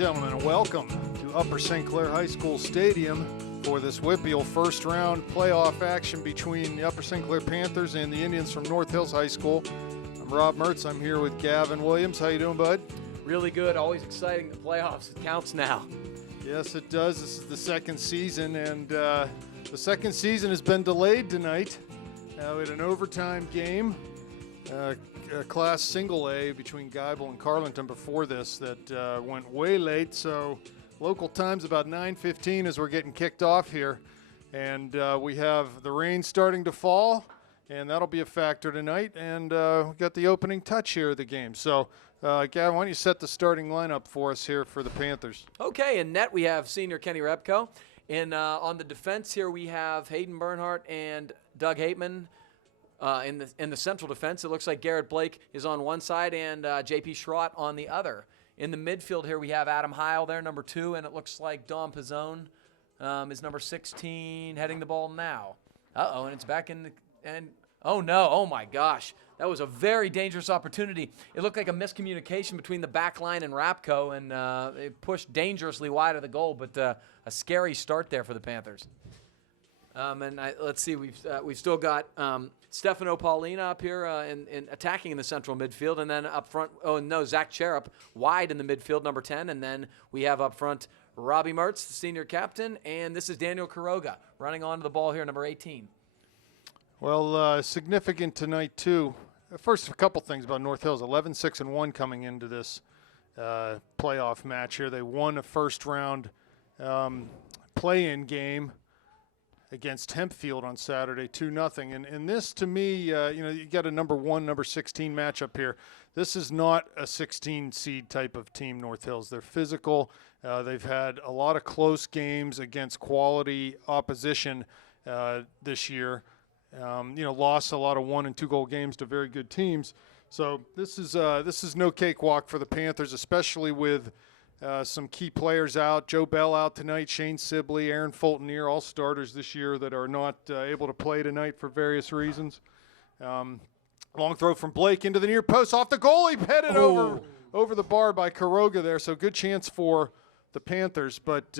gentlemen, and welcome to Upper St. Clair High School Stadium for this WPIAL first round playoff action between the Upper St. Clair Panthers and the Indians from North Hills High School. I'm Rob Mertz. I'm here with Gavin Williams. How you doing, bud? Really good. Always exciting. The playoffs. It counts now. Yes, it does. This is the second season, and the second season has been delayed tonight. We had an overtime game, Class Single A between Geibel and Carleton before this that went way late. So local time's about 9:15 as we're getting kicked off here, and we have the rain starting to fall, and that'll be a factor tonight. And we got the opening touch here of the game. So, Gavin, why don't you set the starting lineup for us here for the Panthers? Okay, in net we have senior Kenny Repko. On the defense here we have Hayden Bernhardt and Doug Hateman. In the central defense, it looks like Garrett Blake is on one side and J.P. Schrott on the other. In the midfield here we have Adam Heil there, number 2, and it looks like Dom Pizzone is number 16, heading the ball now. Uh-oh, and it's back in the – and oh, no, oh, my gosh. That was a very dangerous opportunity. It looked like a miscommunication between the back line and Rapco, and it pushed dangerously wide of the goal, but a scary start there for the Panthers. Let's see, we've still got Stefano Paulina up here in attacking in the central midfield, and then up front, Zach Cherup wide in the midfield, number 10, and then we have up front Robbie Mertz, the senior captain, and this is Daniel Quiroga running onto the ball here, number 18. Well, significant tonight, too. First, a couple things about North Hills. 11-6-1 coming into this playoff match here. They won a first-round play-in game against Hempfield on Saturday, 2-0. And this, to me, you got a number 1, number 16 matchup here. This is not a 16-seed type of team, North Hills. They're physical. They've had a lot of close games against quality opposition this year. Lost a lot of 1- and 2-goal games to very good teams. So this is no cakewalk for the Panthers, especially with some key players out. Joe Bell out tonight, Shane Sibley, Aaron Fulton-Ear, all starters this year that are not able to play tonight for various reasons. Long throw from Blake into the near post, off the goalie, headed over the bar by Quiroga there. So good chance for the Panthers. But,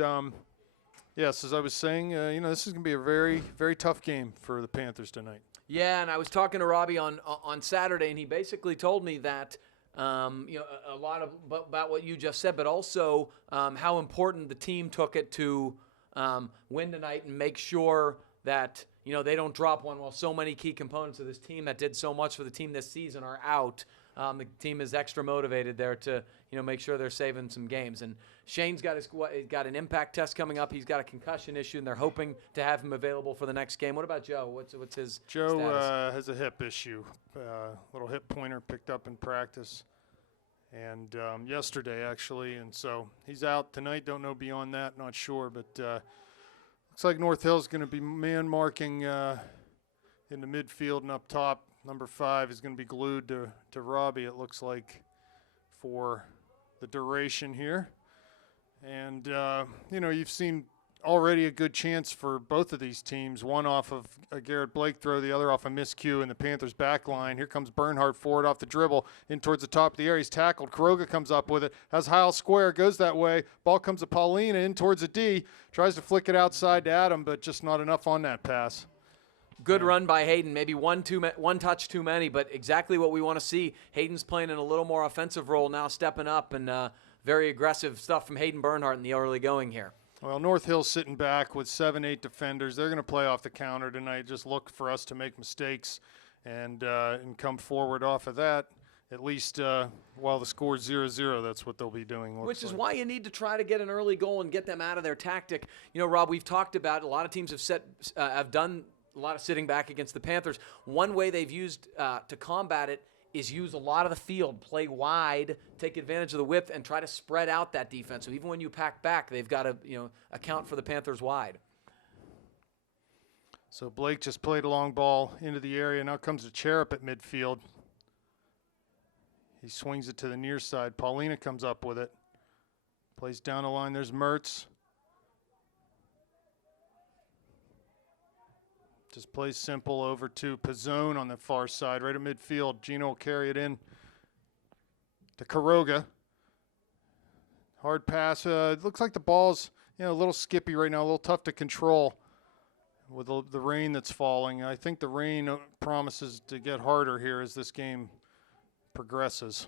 yes, as I was saying, this is going to be a very, very tough game for the Panthers tonight. Yeah, and I was talking to Robbie on Saturday, and he basically told me that a lot about what you just said, but also how important the team took it to win tonight and make sure that they don't drop one. While so many key components of this team that did so much for the team this season are out, the team is extra motivated there to make sure they're saving some games. And Shane's got an impact test coming up. He's got a concussion issue, and they're hoping to have him available for the next game. What about Joe? What's his Joe status? Has a hip issue, little hip pointer picked up in practice, and yesterday actually, and so he's out tonight. Don't know beyond that, not sure, but looks like North Hill's going to be man marking in the midfield and up top. Number 5 is going to be glued to Robbie, it looks like, for the duration here. And, you've seen already a good chance for both of these teams, one off of a Garrett Blake throw, the other off a miscue in the Panthers' back line. Here comes Bernhardt forward off the dribble in towards the top of the area. He's tackled. Quiroga comes up with it, has Heil square, goes that way. Ball comes to Paulina in towards the D, tries to flick it outside to Adam, but just not enough on that pass. Good run by Hayden. Maybe one touch too many, but exactly what we want to see. Hayden's playing in a little more offensive role now, stepping up, and very aggressive stuff from Hayden Bernhardt in the early going here. Well, North Hill's sitting back with 7-8 defenders. They're going to play off the counter tonight. Just look for us to make mistakes and come forward off of that. At least while the score's 0-0, that's what they'll be doing. Which is why you need to try to get an early goal and get them out of their tactic. Rob, we've talked about it. A lot of teams have done a lot of sitting back against the Panthers. One way they've used to combat it is use a lot of the field, play wide, take advantage of the width, and try to spread out that defense. So even when you pack back, they've got to account for the Panthers wide. So Blake just played a long ball into the area. Now comes to Cherup at midfield. He swings it to the near side. Paulina comes up with it. Plays down the line. There's Mertz. Just plays simple over to Pizzone on the far side, right at midfield. Gino will carry it in to Quiroga. Hard pass. It looks like the ball's a little skippy right now, a little tough to control with the rain that's falling. I think the rain promises to get harder here as this game progresses.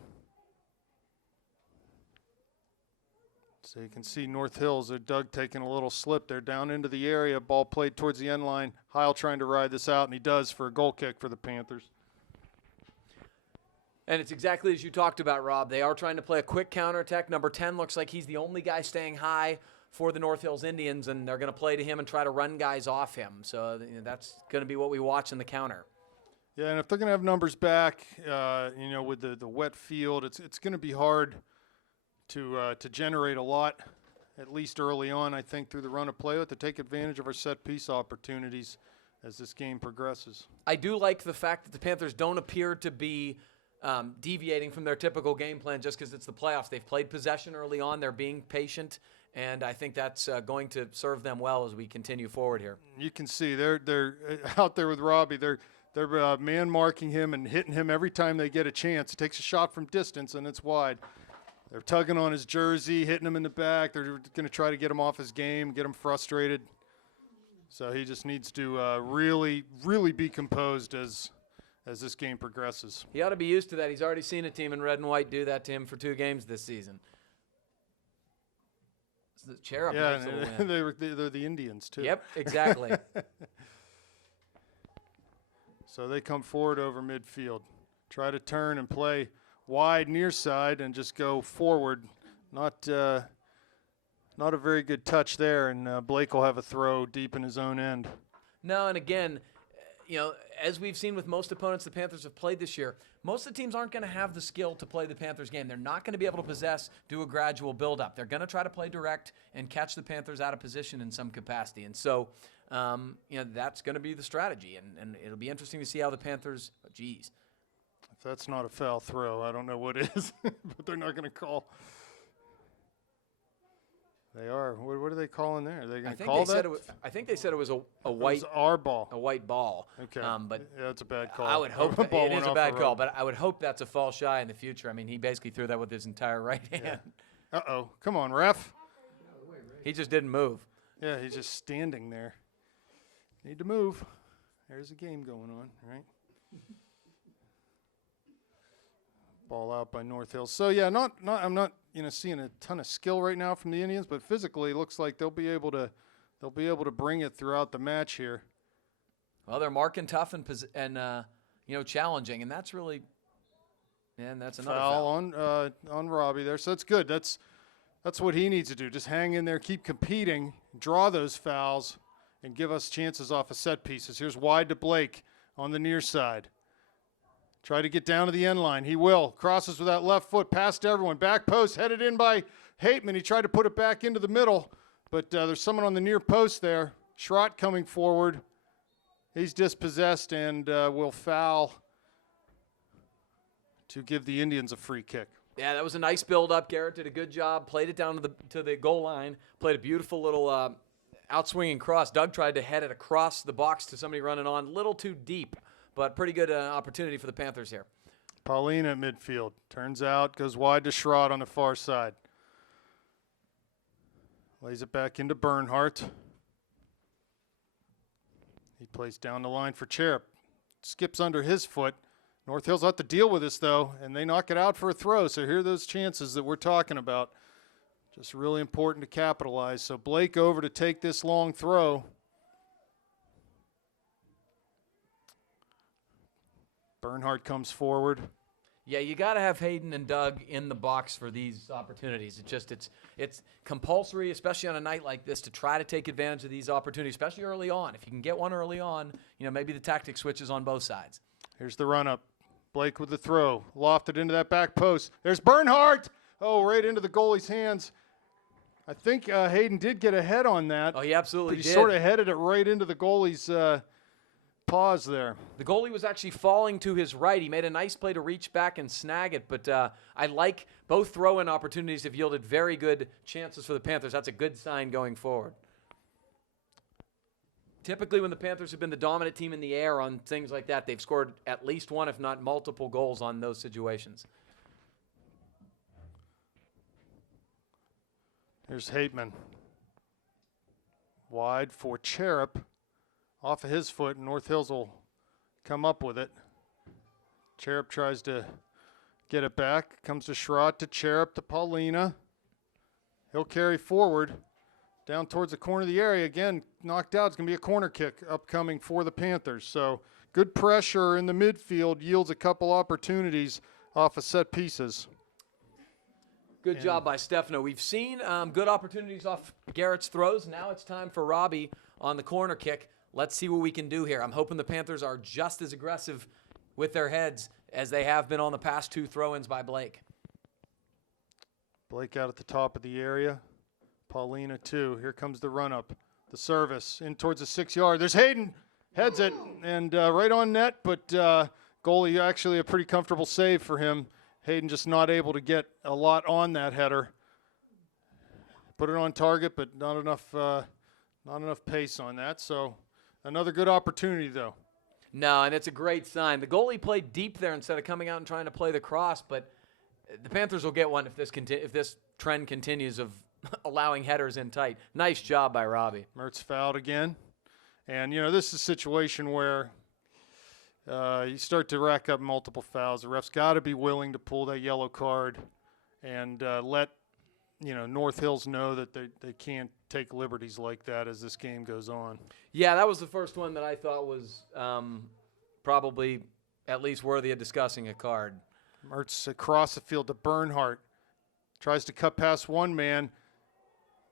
So you can see North Hills, Doug taking a little slip there down into the area. Ball played towards the end line. Heil trying to ride this out, and he does for a goal kick for the Panthers. And it's exactly as you talked about, Rob. They are trying to play a quick counterattack. Number 10 looks like he's the only guy staying high for the North Hills Indians, and they're going to play to him and try to run guys off him. So that's going to be what we watch in the counter. Yeah, and if they're going to have numbers back, with the wet field, it's going to be hard to generate a lot, at least early on, I think, through the run of play, to take advantage of our set-piece opportunities as this game progresses. I do like the fact that the Panthers don't appear to be deviating from their typical game plan just because it's the playoffs. They've played possession early on. They're being patient, and I think that's going to serve them well as we continue forward here. You can see they're out there with Robbie. They're man marking him and hitting him every time they get a chance. He takes a shot from distance, and it's wide. They're tugging on his jersey, hitting him in the back. They're going to try to get him off his game, get him frustrated. So he just needs to really, really be composed as this game progresses. He ought to be used to that. He's already seen a team in red and white do that to him for 2 games this season. So the chair up yeah, makes a win. they're the Indians, too. Yep, exactly. So they come forward over midfield. Try to turn and play wide near side and just go forward. Not a very good touch there, and Blake will have a throw deep in his own end. No, and again, as we've seen with most opponents the Panthers have played this year, most of the teams aren't going to have the skill to play the Panthers game. They're not going to be able to do a gradual build-up. They're going to try to play direct and catch the Panthers out of position in some capacity. And so, that's going to be the strategy. And it'll be interesting to see how the Panthers, If that's not a foul throw, I don't know what is, but they're not going to call. They are. What are they calling there? Are they going to call that? I think they said it was a white. It was our ball. A white ball. Okay. But yeah, that's a bad call. I would hope it is a bad call, but I would hope that's a fall shy in the future. I mean, he basically threw that with his entire right hand. Yeah. Uh-oh. Come on, ref. He just didn't move. Yeah, he's just standing there. Need to move. There's a game going on, right? Ball out by North Hills. So yeah, I'm not seeing a ton of skill right now from the Indians, but physically it looks like they'll be able to bring it throughout the match here. Well, they're marking tough and challenging, and that's really that's another foul on Robbie there. So that's good. That's what he needs to do. Just hang in there, keep competing, draw those fouls, and give us chances off of set pieces. Here's wide to Blake on the near side. Try to get down to the end line. He will. Crosses with that left foot past everyone. Back post headed in by Hateman. He tried to put it back into the middle, but there's someone on the near post there. Schrott coming forward. He's dispossessed and will foul to give the Indians a free kick. Yeah, that was a nice build-up. Garrett did a good job. Played it down to the goal line. Played a beautiful little outswinging cross. Doug tried to head it across the box to somebody running on. A little too deep. But pretty good opportunity for the Panthers here. Pauline at midfield. Turns out, goes wide to Schrott on the far side. Lays it back into Bernhardt. He plays down the line for Cherub. Skips under his foot. North Hills will have to deal with this, though, and they knock it out for a throw. So here are those chances that we're talking about. Just really important to capitalize. So Blake over to take this long throw. Bernhardt comes forward. Yeah, you got to have Hayden and Doug in the box for these opportunities. It's compulsory, especially on a night like this, to try to take advantage of these opportunities, especially early on. If you can get one early on, maybe the tactic switches on both sides. Here's the run-up. Blake with the throw. Lofted into that back post. There's Bernhardt. Oh, right into the goalie's hands. I think Hayden did get ahead on that. Oh, he absolutely did. He sort of headed it right into the goalie's pause there. The goalie was actually falling to his right. He made a nice play to reach back and snag it, but I like both throw-in opportunities have yielded very good chances for the Panthers. That's a good sign going forward. Typically when the Panthers have been the dominant team in the air on things like that, they've scored at least one, if not multiple goals on those situations. Here's Hateman. Wide for Cherub. Off of his foot, and North Hills will come up with it. Cherub tries to get it back. Comes to Schrott, to Cherub, to Paulina. He'll carry forward down towards the corner of the area. Again, knocked out. It's going to be a corner kick upcoming for the Panthers. So good pressure in the midfield yields a couple opportunities off of set pieces. Good job by Stefano. We've seen good opportunities off Garrett's throws. Now it's time for Robbie on the corner kick. Let's see what we can do here. I'm hoping the Panthers are just as aggressive with their heads as they have been on the past 2 throw-ins by Blake. Blake out at the top of the area. Paulina, too. Here comes the run-up. The service in towards the 6-yard. There's Hayden. Heads it. And right on net, but goalie actually a pretty comfortable save for him. Hayden just not able to get a lot on that header. Put it on target, but not enough pace on that. So another good opportunity, though. No, and it's a great sign. The goalie played deep there instead of coming out and trying to play the cross, but the Panthers will get one if this trend continues of allowing headers in tight. Nice job by Robbie. Mertz fouled again. And, this is a situation where you start to rack up multiple fouls. The ref's got to be willing to pull that yellow card and let, North Hills know that they can't take liberties like that as this game goes on. Yeah, that was the first one that I thought was probably at least worthy of discussing a card. Mertz across the field to Bernhardt. Tries to cut past one man.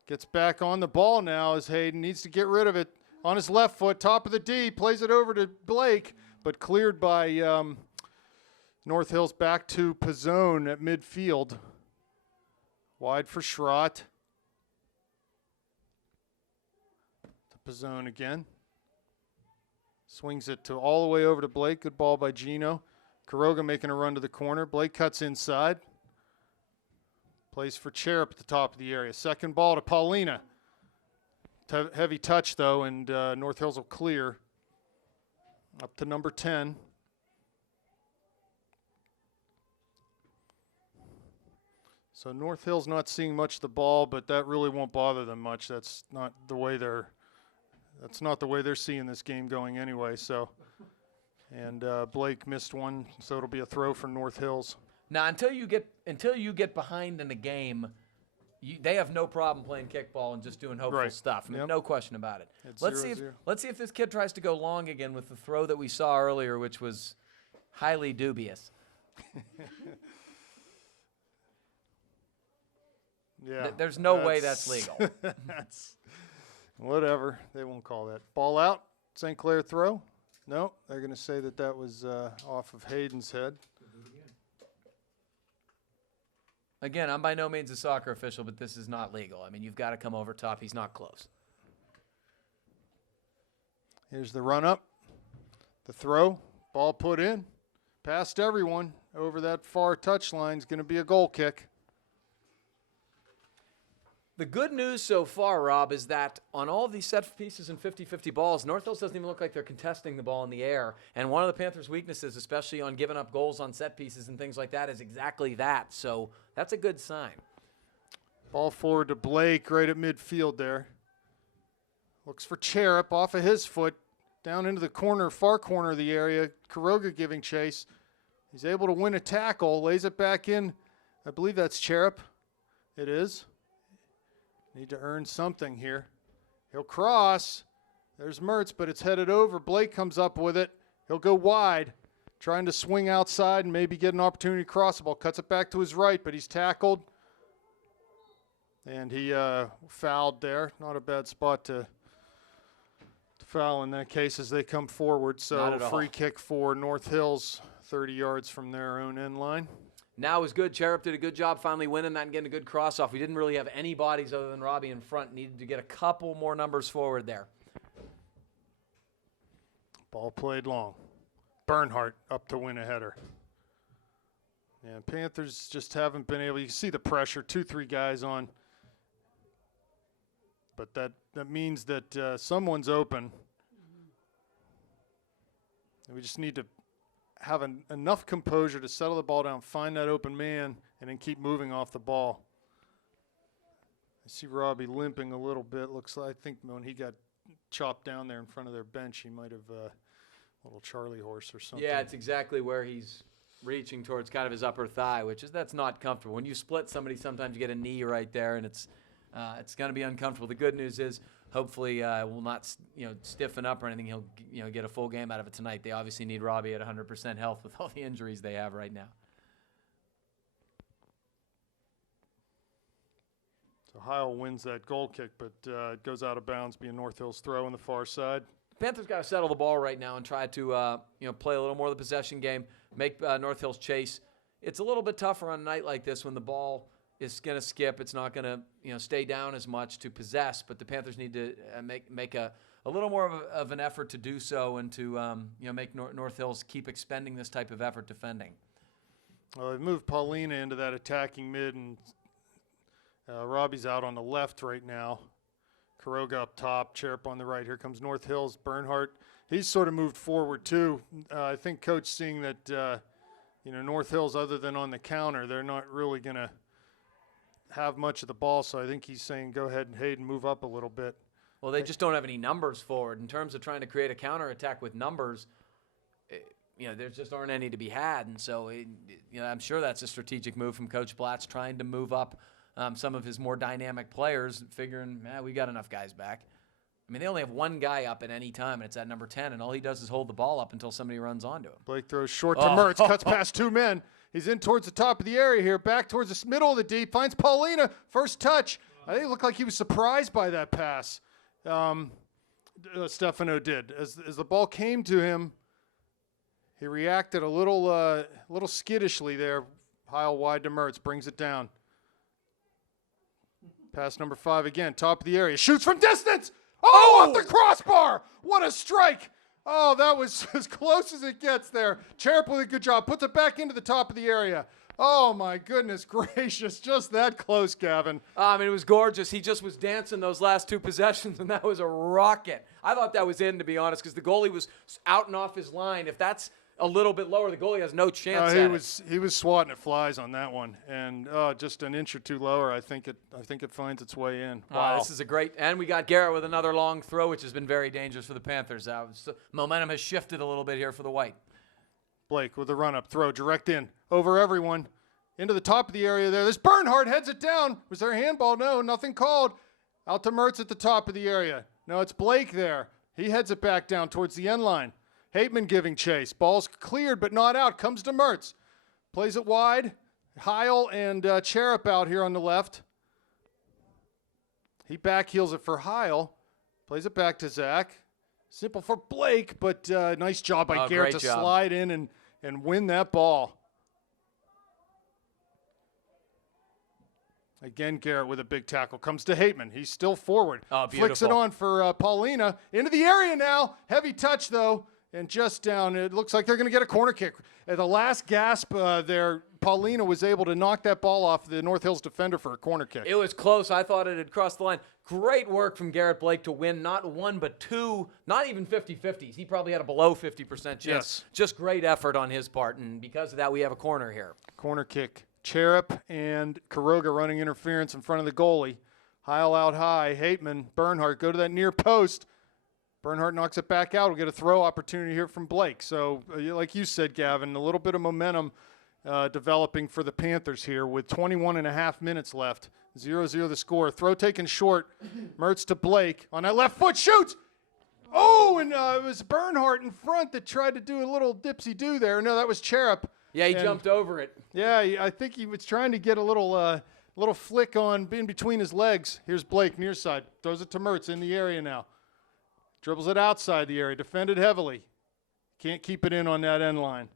Gets back on the ball now as Hayden needs to get rid of it. On his left foot, top of the D, plays it over to Blake, but cleared by North Hills back to Pizzone at midfield. Wide for Schrott. To Pizzone again. Swings it to all the way over to Blake. Good ball by Gino. Quiroga making a run to the corner. Blake cuts inside. Plays for Cherub at the top of the area. Second ball to Paulina. Heavy touch, though, and North Hills will clear. Up to number 10. So North Hills not seeing much of the ball, but that really won't bother them much. That's not the way they're seeing this game going anyway. So, and Blake missed one, so it'll be a throw for North Hills. Now, until you get behind in the game, they have no problem playing kickball and just doing hopeful stuff. I mean, no question about it. Let's see if this kid tries to go long again with the throw that we saw earlier, which was highly dubious. Yeah, there's no way that's legal. That's whatever. They won't call that. Ball out. St. Clair throw. No, they're going to say that was off of Hayden's head. Again, I'm by no means a soccer official, but this is not legal. I mean, you've got to come over top. He's not close. Here's the run up. The throw. Ball put in. Past everyone. Over that far touchline is going to be a goal kick. The good news so far, Rob, is that on all of these set pieces and 50-50 balls, North Hills doesn't even look like they're contesting the ball in the air. And one of the Panthers' weaknesses, especially on giving up goals on set pieces and things like that, is exactly that. So that's a good sign. Ball forward to Blake right at midfield there. Looks for Cherub off of his foot. Down into the corner, far corner of the area. Quiroga giving chase. He's able to win a tackle. Lays it back in. I believe that's Cherub. It is. Need to earn something here. He'll cross. There's Mertz, but it's headed over. Blake comes up with it. He'll go wide, trying to swing outside and maybe get an opportunity to cross the ball. Cuts it back to his right, but he's tackled. And he fouled there. Not a bad spot to foul in that case as they come forward. So free kick for North Hills, 30 yards from their own end line. Now is good. Cherub did a good job finally winning that and getting a good cross off. We didn't really have any bodies other than Robbie in front. Needed to get a couple more numbers forward there. Ball played long. Bernhardt up to win a header. And Panthers just haven't been able. You can see the pressure, 2-3 guys on. But that means that someone's open. And we just need to have enough composure to settle the ball down, find that open man, and then keep moving off the ball. I see Robbie limping a little bit. Looks like, I think when he got chopped down there in front of their bench, he might have a little Charlie horse or something. Yeah, it's exactly where he's reaching towards kind of his upper thigh, that's not comfortable. When you split somebody, sometimes you get a knee right there, and it's going to be uncomfortable. The good news is, hopefully, will not stiffen up or anything. He'll get a full game out of it tonight. They obviously need Robbie at 100% health with all the injuries they have right now. So Heil wins that goal kick, but it goes out of bounds, being North Hill's throw on the far side. Panthers got to settle the ball right now and try to play a little more of the possession game, make North Hill's chase. It's a little bit tougher on a night like this when the ball is going to skip. It's not going to stay down as much to possess, but the Panthers need to make a little more of an effort to do so and to make North Hills keep expending this type of effort defending. Well, they've moved Paulina into that attacking mid, and Robbie's out on the left right now. Kuroga up top, Cherep on the right. Here comes North Hills. Bernhardt, he's sort of moved forward too. I think Coach seeing that North Hills, other than on the counter, they're not really going to have much of the ball. So I think he's saying, go ahead and Hayden, move up a little bit. Well, they just don't have any numbers forward in terms of trying to create a counterattack with numbers. There just aren't any to be had, and so I'm sure that's a strategic move from Coach Blatz, trying to move up some of his more dynamic players, figuring, we got enough guys back. I mean, they only have one guy up at any time, and it's at number 10, and all he does is hold the ball up until somebody runs onto him. Blake throws short to Mertz, cuts past two men. He's in towards the top of the area here, back towards the middle of the deep, finds Paulina, first touch. I think it looked like he was surprised by that pass. Stefano did. As the ball came to him, he reacted a little skiddishly there. Heil wide to Mertz, brings it down. Pass number 5 again, top of the area. Shoots from distance! Oh, off the crossbar! What a strike! Oh, that was as close as it gets there. Cherep with a good job. Puts it back into the top of the area. Oh, my goodness gracious. Just that close, Gavin. It was gorgeous. He just was dancing those last two possessions, and that was a rocket. I thought that was in, to be honest, because the goalie was out and off his line. If that's a little bit lower, the goalie has no chance at it. He was swatting at flies on that one, and just an inch or two lower, I think it finds its way in. Wow, this is a great, and we got Garrett with another long throw, which has been very dangerous for the Panthers. So momentum has shifted a little bit here for the White. Blake with the run-up throw, direct in, over everyone, into the top of the area there. This Bernhardt heads it down. Was there a handball? No, nothing called. Out to Mertz at the top of the area. No, it's Blake there. He heads it back down towards the end line. Hateman giving chase. Ball's cleared but not out. Comes to Mertz. Plays it wide. Heil and Cherep out here on the left. He backheels it for Heil. Plays it back to Zach. Simple for Blake, but nice job by Garrett to slide in and win that ball. Again, Garrett with a big tackle. Comes to Hateman. He's still forward. Oh, beautiful. Flicks it on for Paulina. Into the area now. Heavy touch, though. And just down. It looks like they're going to get a corner kick. At the last gasp there, Paulina was able to knock that ball off the North Hills defender for a corner kick. It was close. I thought it had crossed the line. Great work from Garrett Blake to win not one but two, not even 50-50s. He probably had a below 50% chance. Yes. Just great effort on his part, and because of that, we have a corner here. Corner kick. Cherep and Kuroga running interference in front of the goalie. Heil out high. Hateman, Bernhardt go to that near post. Bernhardt knocks it back out. We'll get a throw opportunity here from Blake. So, like you said, Gavin, a little bit of momentum developing for the Panthers here with 21 and a half minutes left. 0-0 the score. Throw taken short. Mertz to Blake. On that left foot, shoots! Oh, and it was Bernhardt in front that tried to do a little dipsy-do there. No, that was Cherep. Yeah, he jumped over it. Yeah, I think he was trying to get a little flick on in between his legs. Here's Blake near side. Throws it to Mertz in the area now. Dribbles it outside the area. Defended heavily. Can't keep it in on that end line.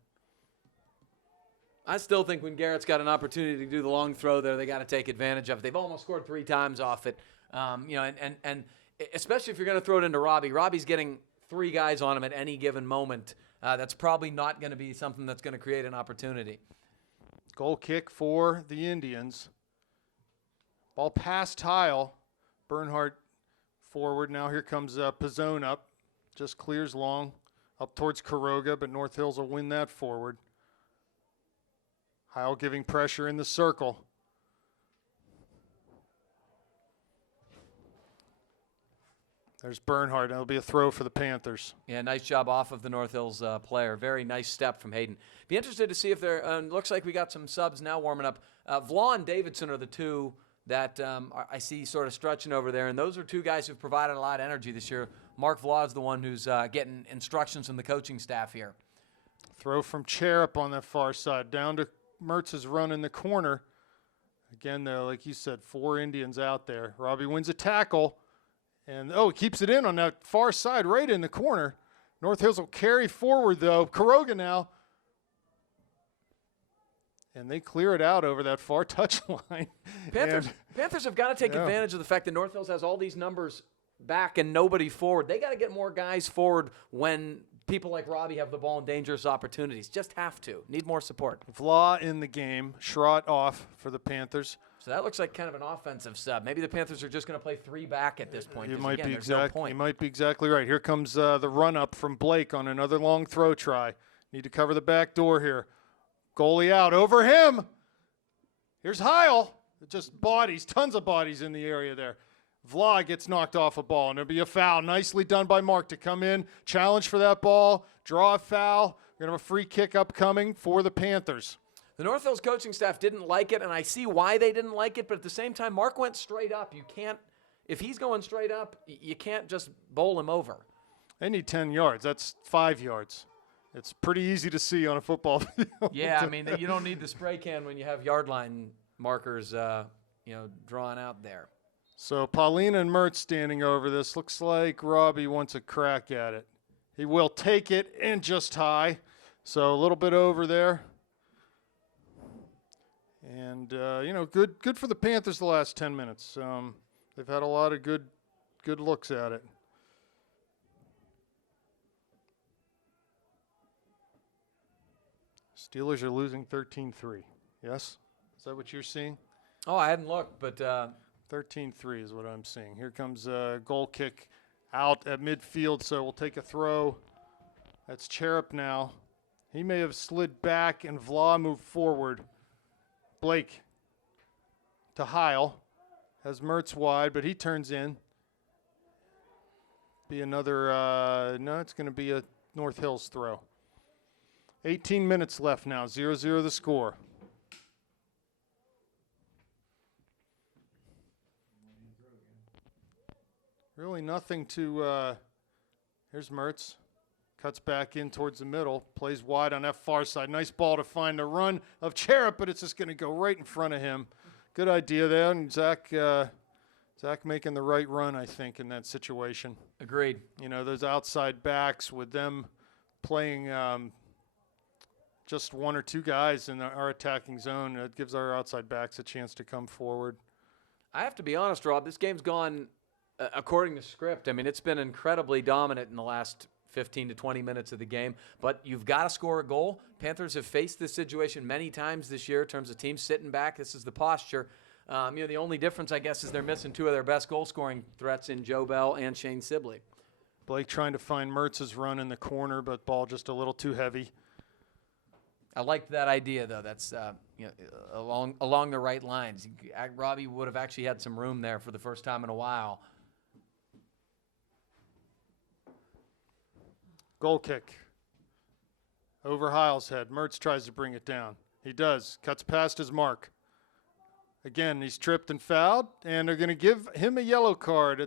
I still think when Garrett's got an opportunity to do the long throw there, they got to take advantage of it. They've almost scored 3 times off it. And especially if you're going to throw it into Robbie. Robbie's getting 3 guys on him at any given moment. That's probably not going to be something that's going to create an opportunity. Goal kick for the Indians. Ball past Heil. Bernhardt forward. Now here comes Pizzone up. Just clears long. Up towards Kuroga, but North Hills will win that forward. Heil giving pressure in the circle. There's Bernhardt. That'll be a throw for the Panthers. Yeah, nice job off of the North Hills player. Very nice step from Hayden. Be interested to see if there looks like we got some subs now warming up. Vlau and Davidson are the two that I see sort of stretching over there, and those are two guys who've provided a lot of energy this year. Mark Vlau is the one who's getting instructions from the coaching staff here. Throw from Cherub on that far side. Down to Mertz's run in the corner. Again, though, like you said, 4 Indians out there. Robbie wins a tackle. And, he keeps it in on that far side, right in the corner. North Hills will carry forward, though. Kuroga now. And they clear it out over that far touchline. Panthers have got to take advantage of the fact that North Hills has all these numbers back and nobody forward. They got to get more guys forward when people like Robbie have the ball in dangerous opportunities. Just have to. Need more support. Vlau in the game. Schrott off for the Panthers. So that looks like kind of an offensive sub. Maybe the Panthers are just going to play 3 back at this point. You might be exactly right. Here comes the run-up from Blake on another long throw try. Need to cover the back door here. Goalie out. Over him. Here's Heil. Just bodies. Tons of bodies in the area there. Vlau gets knocked off a ball, and there'll be a foul. Nicely done by Mark to come in, challenge for that ball, draw a foul. We're going to have a free kick upcoming for the Panthers. The North Hills coaching staff didn't like it, and I see why they didn't like it, but at the same time, Mark went straight up. You can't, if he's going straight up, you can't just bowl him over. They need 10 yards. That's 5 yards. It's pretty easy to see on a football field. Yeah, I mean, you don't need the spray can when you have yard line markers, drawn out there. So Paulina and Mertz standing over this. Looks like Robbie wants a crack at it. He will take it and just high. So a little bit over there. And, good for the Panthers the last 10 minutes. They've had a lot of good looks at it. Steelers are losing 13-3. Yes? Is that what you're seeing? Oh, I hadn't looked, but 13-3 is what I'm seeing. Here comes a goal kick out at midfield, so we'll take a throw. That's Cherub now. He may have slid back, and Vlau moved forward. Blake to Heil. Has Mertz wide, but he turns in. Be another, it's going to be a North Hills throw. 18 minutes left now, 0-0 the score. Really nothing to, here's Mertz. Cuts back in towards the middle, plays wide on that far side. Nice ball to find the run of Cherub, but it's just going to go right in front of him. Good idea there, and Zach making the right run, I think, in that situation. Agreed. Those outside backs with them playing just 1 or 2 guys in our attacking zone, it gives our outside backs a chance to come forward. I have to be honest, Rob, this game's gone according to script. I mean, it's been incredibly dominant in the last 15 to 20 minutes of the game, but you've got to score a goal. Panthers have faced this situation many times this year in terms of teams sitting back. This is the posture. The only difference, I guess, is they're missing 2 of their best goal-scoring threats in Joe Bell and Shane Sibley. Blake trying to find Mertz's run in the corner, but ball just a little too heavy. I liked that idea, though. That's along the right lines. Robbie would have actually had some room there for the first time in a while. Goal kick. Over Heil's head. Mertz tries to bring it down. He does. Cuts past his mark. Again, he's tripped and fouled, and they're going to give him a yellow card.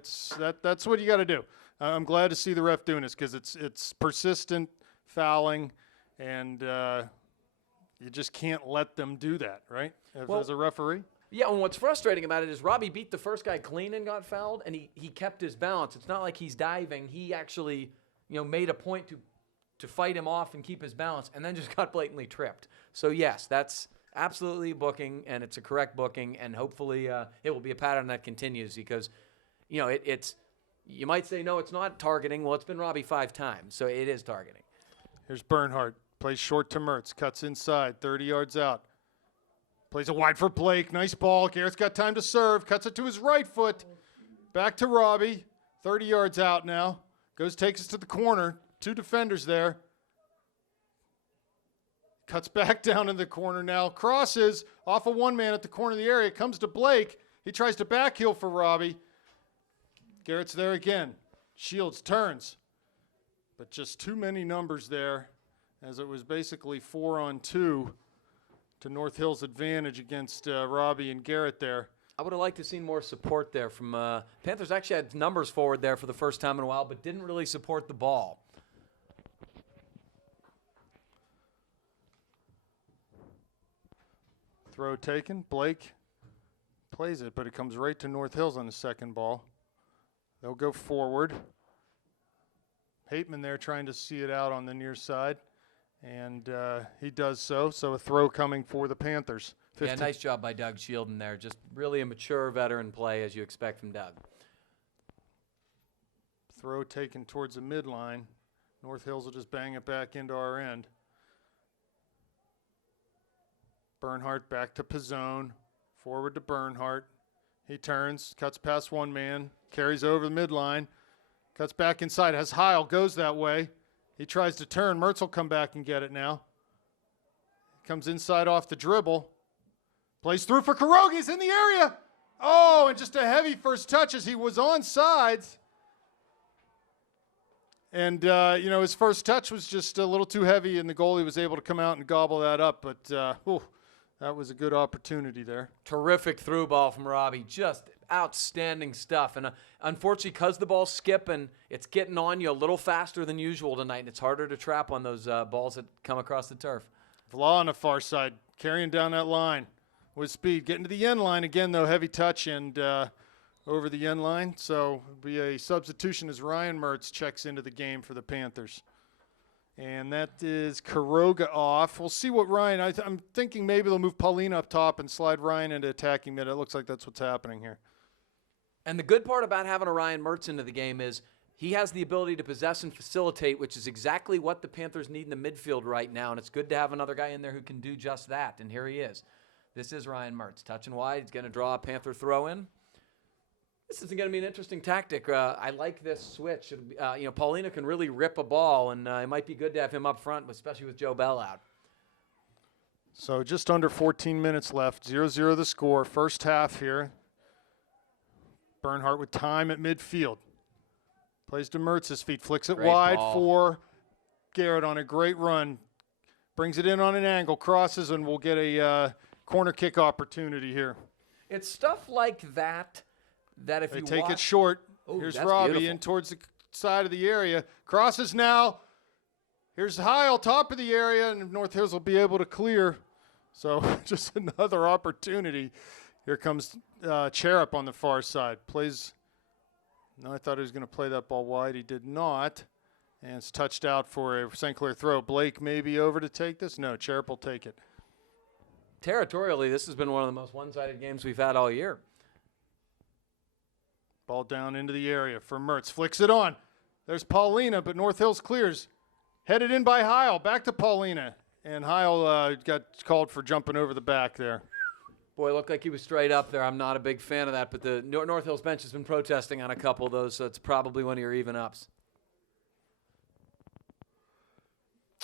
That's what you got to do. I'm glad to see the ref doing this because it's persistent fouling, and you just can't let them do that, right? As a referee. Yeah, and what's frustrating about it is Robbie beat the first guy clean and got fouled, and he kept his balance. It's not like he's diving. He actually made a point to fight him off and keep his balance, and then just got blatantly tripped. So, yes, that's absolutely a booking, and it's a correct booking, and hopefully it will be a pattern that continues because, it's you might say, no, it's not targeting. Well, it's been Robbie 5 times, so it is targeting. Here's Bernhardt. Plays short to Mertz. Cuts inside, 30 yards out. Plays it wide for Blake. Nice ball. Garrett's got time to serve. Cuts it to his right foot. Back to Robbie. 30 yards out now. Takes us to the corner. 2 defenders there. Cuts back down in the corner now. Crosses off of 1 man at the corner of the area. Comes to Blake. He tries to backheel for Robbie. Garrett's there again. Shields turns, but just too many numbers there, as it was basically 4-on-2 to North Hill's advantage against Robbie and Garrett there. I would have liked to seen more support there from Panthers. Actually had numbers forward there for the first time in a while, but didn't really support the ball. Throw taken. Blake plays it, but it comes right to North Hills on the second ball. They'll go forward. Hateman there trying to see it out on the near side, and he does so. So a throw coming for the Panthers. 15. Yeah, nice job by Doug Shieldon there. Just really a mature veteran play, as you expect from Doug. Throw taken towards the midline. North Hills will just bang it back into our end. Bernhardt back to Pizzone. Forward to Bernhardt. He turns, cuts past one man, carries over the midline, cuts back inside. As Heil goes that way, he tries to turn. Mertz will come back and get it now. Comes inside off the dribble. Plays through for Karogi. He's in the area. Oh, and just a heavy first touch as he was on sides. And, his first touch was just a little too heavy, and the goalie was able to come out and gobble that up. But, that was a good opportunity there. Terrific through ball from Robbie. Just outstanding stuff. And unfortunately, because the ball's skipping, it's getting on you a little faster than usual tonight, and it's harder to trap on those balls that come across the turf. Vla on the far side, carrying down that line with speed. Getting to the end line again, though, heavy touch and over the end line. So it'll be a substitution as Ryan Mertz checks into the game for the Panthers. And that is Karoga off. We'll see what Ryan, I'm thinking maybe they'll move Paulina up top and slide Ryan into attacking mid. It looks like that's what's happening here. And the good part about having a Ryan Mertz into the game is he has the ability to possess and facilitate, which is exactly what the Panthers need in the midfield right now. And it's good to have another guy in there who can do just that. And here he is. This is Ryan Mertz. Touching wide. He's going to draw a Panther throw in. This is going to be an interesting tactic. I like this switch. Paulina can really rip a ball, and it might be good to have him up front, especially with Joe Bell out. So just under 14 minutes left. 0-0 the score. First half here. Bernhardt with time at midfield. Plays to Mertz's feet. Flicks it Great wide ball. for Garrett on a great run. Brings it in on an angle. Crosses, and we'll get a corner kick opportunity here. It's stuff like that if they you take watch, it short. Ooh, Here's that's Robbie beautiful. in towards the side of the area. Crosses now. Here's Heil, top of the area, and North Hills will be able to clear. So just another opportunity. Here comes Cherub on the far side. Plays. No, I thought he was going to play that ball wide. He did not. And it's touched out for a St. Clair throw. Blake maybe over to take this. No, Cherub will take it. Territorially, this has been one of the most one-sided games we've had all year. Ball down into the area for Mertz. Flicks it on. There's Paulina, but North Hills clears. Headed in by Heil. Back to Paulina. And Heil got called for jumping over the back there. Boy, it looked like he was straight up there. I'm not a big fan of that, but the North Hills bench has been protesting on a couple of those, so it's probably one of your even-ups.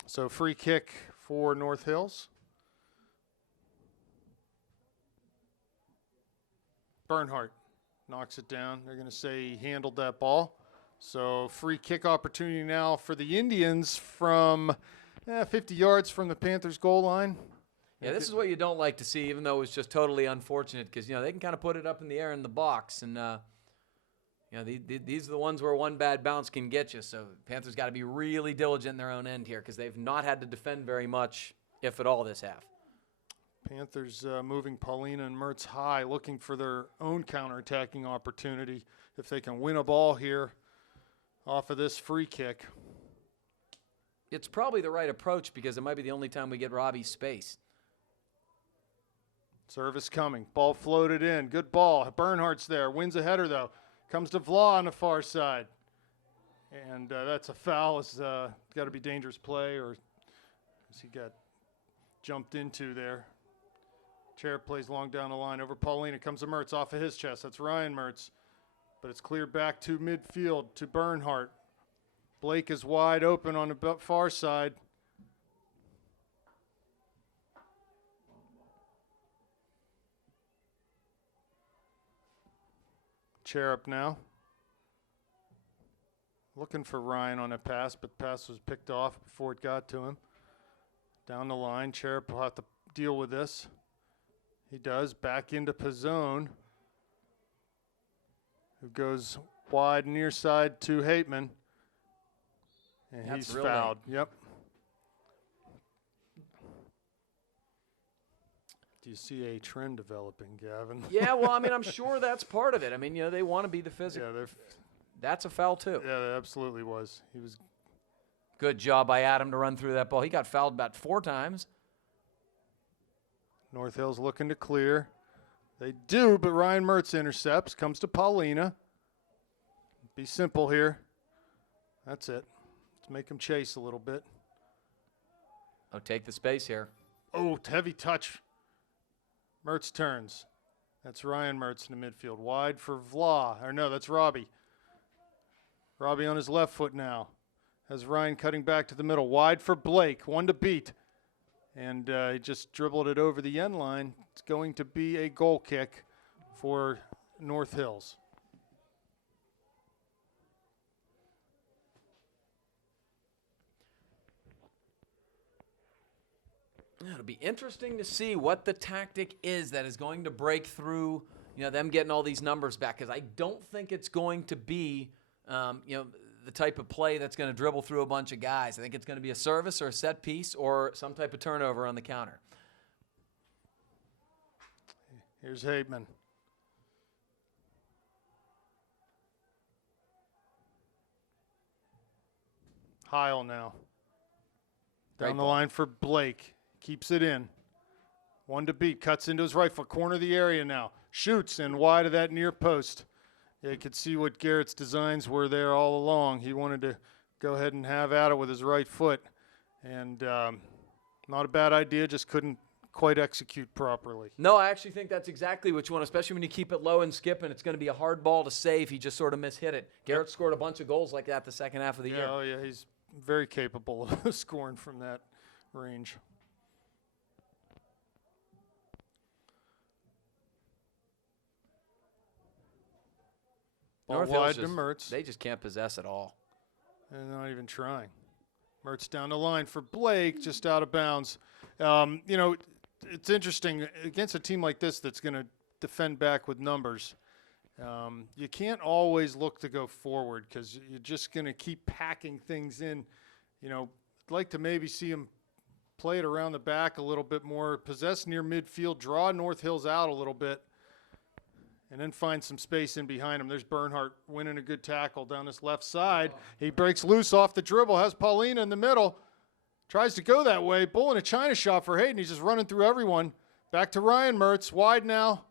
So free kick for North Hills. Bernhardt knocks it down. They're going to say he handled that ball. So free kick opportunity now for the Indians from 50 yards from the Panthers goal line. Yeah, this is what you don't like to see, even though it was just totally unfortunate, because they can kind of put it up in the air in the box, and these are the ones where one bad bounce can get you. So Panthers got to be really diligent in their own end here, because they've not had to defend very much, if at all, this half. Panthers moving Paulina and Mertz high, looking for their own counterattacking opportunity if they can win a ball here off of this free kick. It's probably the right approach, because it might be the only time we get Robbie's space. Service coming. Ball floated in. Good ball. Bernhardt's there. Wins a header, though. Comes to Vla on the far side. And that's a foul. It's got to be dangerous play, or as he got jumped into there. Chair plays long down the line. Over Paulina comes to Mertz off of his chest. That's Ryan Mertz. But it's cleared back to midfield to Bernhardt. Blake is wide open on the far side. Cherub now. looking for Ryan on a pass, but the pass was picked off before it got to him. Down the line, Cherub will have to deal with this. He does. Back into Pizzone, who goes wide near side to Hateman. And That's he's real fouled. Yep. Do you see a trend developing, Gavin? Yeah, well, I mean, I'm sure that's part of it. I mean, they want to be the physical. Yeah, that's a foul, too. yeah, that absolutely was. He was. Good job by Adam to run through that ball. He got fouled about 4 times. North Hill's looking to clear. They do, but Ryan Mertz intercepts. Comes to Paulina. Be simple here. That's it. Let's make him chase a little bit. Oh, take the space here. Oh, heavy touch. Mertz turns. That's Ryan Mertz in the midfield. Wide for Vla. Or no, that's Robbie. Robbie on his left foot now. Has Ryan cutting back to the middle. Wide for Blake. 1 to beat. And he just dribbled it over the end line. It's going to be a goal kick for North Hills. It'll be interesting to see what the tactic is that is going to break through, them getting all these numbers back. Because I don't think it's going to be, the type of play that's going to dribble through a bunch of guys. I think it's going to be a service or a set piece or some type of turnover on the counter. Here's Hateman. Heil now. Down the line for Blake. Keeps it in. 1 to beat. Cuts into his right foot. Corner of the area now. Shoots and wide of that near post. Yeah, you could see what Garrett's designs were there all along. He wanted to go ahead and have at it with his right foot. And not a bad idea, just couldn't quite execute properly. No, I actually think that's exactly what you want, especially when you keep it low and skip, and it's going to be a hard ball to save. He just sort of mishit it. Garrett scored a bunch of goals like that the second half of the year. Oh, yeah, he's very capable of scoring from that range. North wide Hills to Mertz. They just can't possess at all. And not even trying. Mertz down the line for Blake, just out of bounds. It's interesting against a team like this that's going to defend back with numbers. You can't always look to go forward because you're just going to keep packing things in. I'd like to maybe see him play it around the back a little bit more, possess near midfield, draw North Hills out a little bit, and then find some space in behind him. There's Bernhardt winning a good tackle down this left side. He breaks loose off the dribble, has Paulina in the middle, tries to go that way. Bull in a China shot for Hayden. He's just running through everyone. Back to Ryan Mertz, wide now,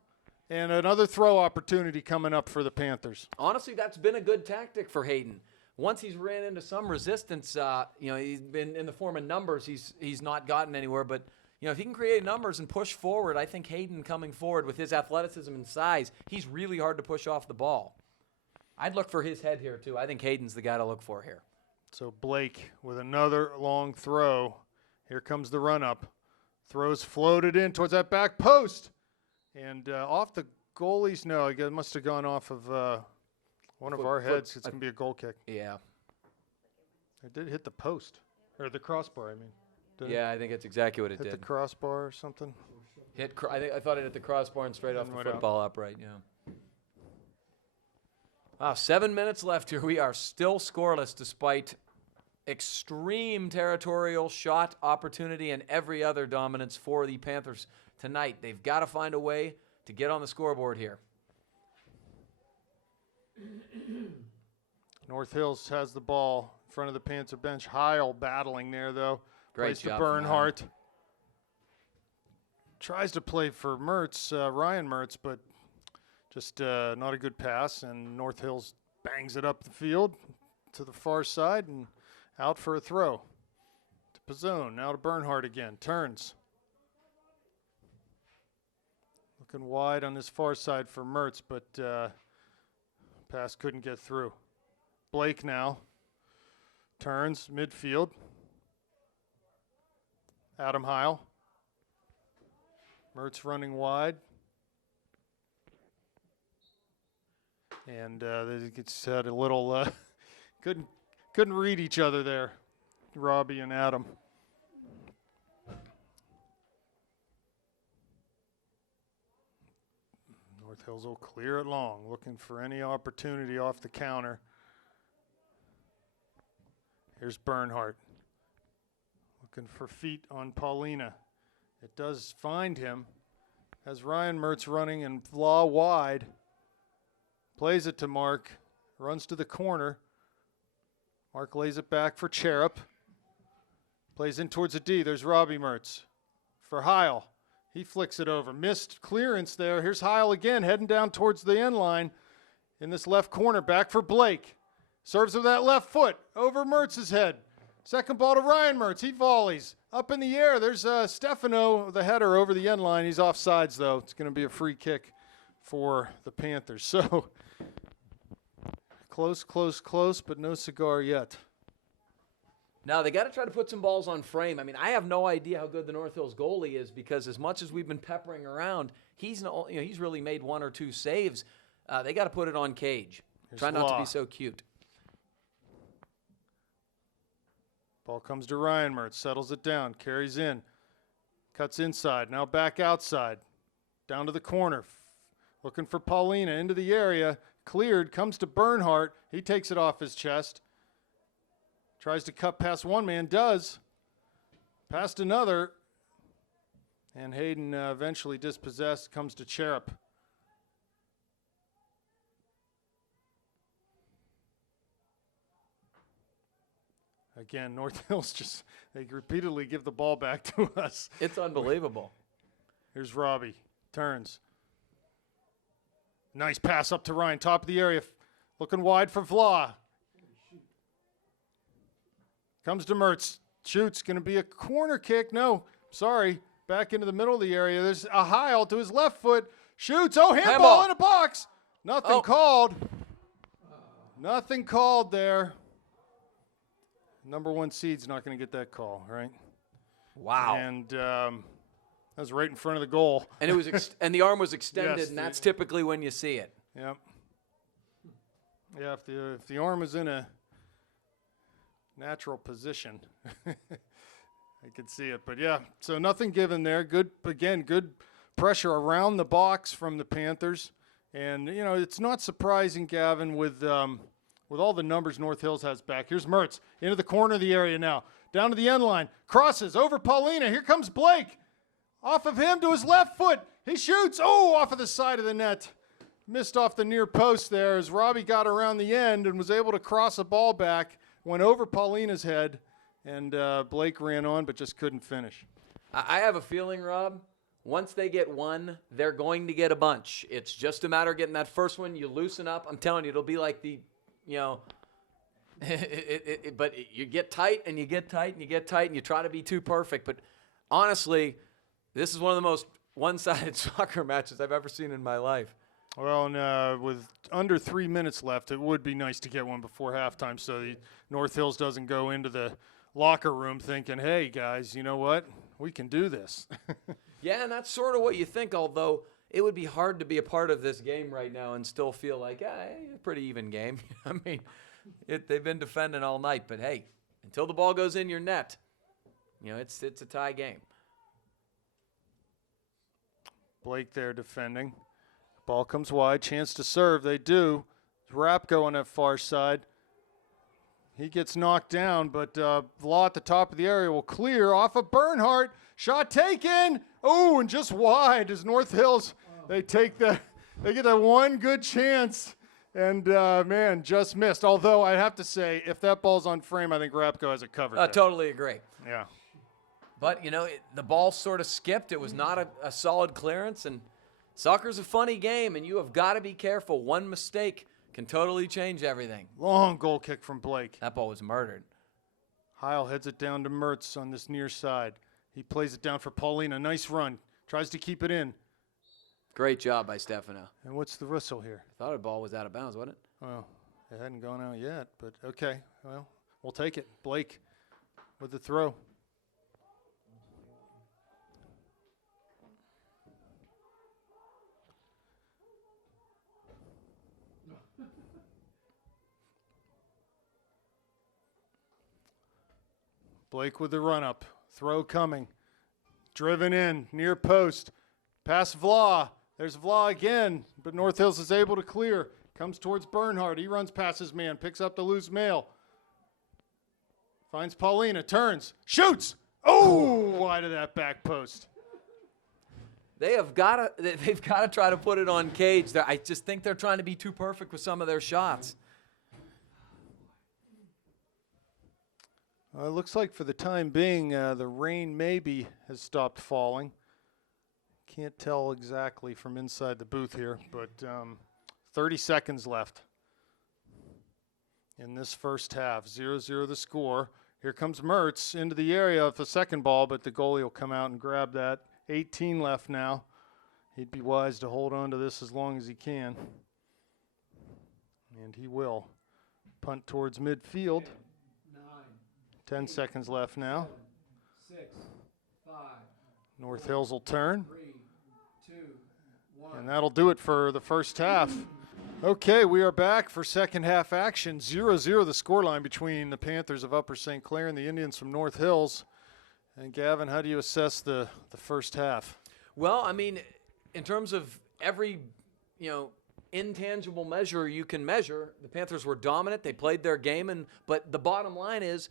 and another throw opportunity coming up for the Panthers. Honestly, that's been a good tactic for Hayden. Once he's ran into some resistance, he's been in the form of numbers. He's not gotten anywhere, but if he can create numbers and push forward, I think Hayden coming forward with his athleticism and size, he's really hard to push off the ball. I'd look for his head here, too. I think Hayden's the guy to look for here. So Blake with another long throw. Here comes the run-up. Throws floated in towards that back post. And off the goalie's, no, it must have gone off of one of our heads. It's going to be a goal kick. Yeah. It did hit the post. Or the crossbar, I mean. Yeah, I think it's exactly what it did. Hit the crossbar or something? I thought it hit the crossbar and straight off the football upright, yeah. Wow, 7 minutes left here. We are still scoreless despite extreme territorial shot opportunity and every other dominance for the Panthers tonight. They've got to find a way to get on the scoreboard here. North Hills has the ball in front of the Panther bench. Heil battling there, though. Great Plays job to Bernhardt. Tries to play for Mertz, Ryan Mertz, but just not a good pass. And North Hills bangs it up the field to the far side and out for a throw. To Pizzone, now to Bernhardt again. Turns. Looking wide on this far side for Mertz, but pass couldn't get through. Blake now. Turns, midfield. Adam Heil. Mertz running wide. And it's had a little, couldn't couldn't read each other there, Robbie and Adam. North Hills will clear it long, looking for any opportunity off the counter. Here's Bernhardt, looking for feet on Paulina. It does find him as Ryan Mertz running and Vla wide. Plays it to Mark, runs to the corner. Mark lays it back for Cherub. Plays in towards the D. There's Robbie Mertz for Heil. He flicks it over. Missed clearance there. Here's Heil again, heading down towards the end line in this left corner. Back for Blake. Serves with that left foot over Mertz's head. Second ball to Ryan Mertz. He volleys up in the air. There's Stefano, the header over the end line. He's offsides, though. It's going to be a free kick for the Panthers. So close, close, close, but no cigar yet. Now, they got to try to put some balls on frame. I mean, I have no idea how good the North Hills goalie is because as much as we've been peppering around, he's really made one or two saves. They got to put it on cage. Try not to be so cute. Ball comes to Ryan Mertz, settles it down, carries in, cuts inside, now back outside, down to the corner, looking for Paulina, into the area, cleared, comes to Bernhardt, he takes it off his chest. Tries to cut past one man, does. Past another. And Hayden eventually dispossessed, comes to Cherub. Again, North Hills they repeatedly give the ball back to us. It's unbelievable. Here's Robbie, turns. Nice pass up to Ryan, top of the area, looking wide for Vla. Comes to Mertz, shoots, going to be a corner kick. No, sorry, back into the middle of the area. There's a Heil to his left foot, shoots. Oh, handball in a box. Nothing called. Nothing called there. Number 1 seed's not going to get that call, right? Wow. And that was right in front of the goal. And it was and the arm was extended, Yes, and that's typically when you see it. Yep. Yeah, if the arm is in a natural position, I could see it. But yeah, so nothing given there. Good pressure around the box from the Panthers. And, it's not surprising, Gavin, with all the numbers North Hills has back. Here's Mertz into the corner of the area now. Down to the end line. Crosses over Paulina. Here comes Blake. Off of him to his left foot. He shoots. Oh, off of the side of the net. Missed off the near post there as Robbie got around the end and was able to cross a ball back. Went over Paulina's head, and Blake ran on but just couldn't finish. I have a feeling, Rob, once they get one, they're going to get a bunch. It's just a matter of getting that first one. You loosen up. I'm telling you, it'll be like but you get tight and you get tight and you get tight and you try to be too perfect. But honestly, this is one of the most one-sided soccer matches I've ever seen in my life. Well, and with under 3 minutes left, it would be nice to get one before halftime so the North Hills doesn't go into the locker room thinking, hey, guys, you know what? We can do this. Yeah, and that's sort of what you think, although it would be hard to be a part of this game right now and still feel like, a pretty even game. I mean, they've been defending all night, but, hey, until the ball goes in your net, it's a tie game. Blake there defending. Ball comes wide, chance to serve. They do. Rapko on that far side. He gets knocked down, but Vla at the top of the area will clear off of Bernhardt. Shot taken. Oh, and just wide as North Hills. They get that one good chance, and just missed. Although I have to say, if that ball's on frame, I think Rapko has it covered. I totally agree. Yeah. But the ball sort of skipped. It was not a solid clearance, and soccer's a funny game, and you have got to be careful. One mistake can totally change everything. Long goal kick from Blake. That ball was murdered. Heil heads it down to Mertz on this near side. He plays it down for Paulina. Nice run. Tries to keep it in. Great job by Stefano. And what's the whistle here? I thought the ball was out of bounds, wasn't it? Well, it hadn't gone out yet, but okay. Well, we'll take it. Blake with the throw. Blake with the run-up. Throw coming. Driven in, near post. Pass Vla. There's Vla again, but North Hills is able to clear. Comes towards Bernhardt. He runs past his man, picks up the loose mail. Finds Paulina, turns, shoots. Oh, wide of that back post. They've got to try to put it on Cage. I just think they're trying to be too perfect with some of their shots. It looks like for the time being, the rain maybe has stopped falling. Can't tell exactly from inside the booth here, but 30 seconds left in this first half. 0-0 the score. Here comes Mertz into the area of the second ball, but the goalie will come out and grab that. 18 left now. He'd be wise to hold on to this as long as he can. And he will. Punt towards midfield. 10 seconds left now. 6, 5. North Hills will turn. 3, 2, 1. And that'll do it for the first half. Okay, we are back for second half action. 0-0 the scoreline between the Panthers of Upper St. Clair and the Indians from North Hills. And Gavin, how do you assess the first half? Well, I mean, in terms of every, intangible measure you can measure, the Panthers were dominant. They played their game, but the bottom line is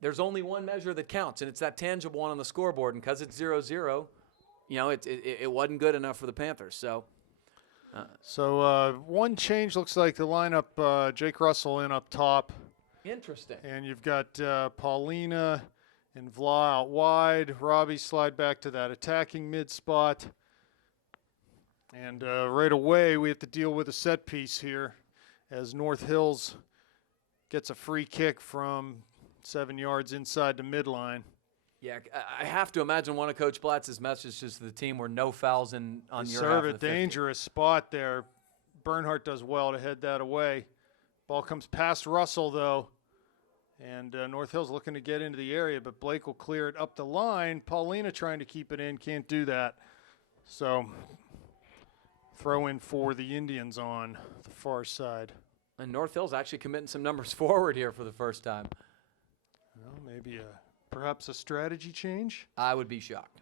there's only one measure that counts, and it's that tangible one on the scoreboard. And because it's 0-0, it wasn't good enough for the Panthers. So one change looks like the lineup, Jake Russell in up top. Interesting. And you've got Paulina and Vla out wide. Robbie slide back to that attacking mid spot. And right away we have to deal with a set piece here as North Hills gets a free kick from 7 yards inside the midline. Yeah, I have to imagine one of Coach Blatz's messages to the team were no fouls on your half serve of a the 50. dangerous spot there. Bernhardt does well to head that away. Ball comes past Russell, though. And North Hills looking to get into the area, but Blake will clear it up the line. Paulina trying to keep it in, can't do that. So throw in for the Indians on the far side. And North Hills actually committing some numbers forward here for the first time. Well, maybe perhaps a strategy change. I would be shocked.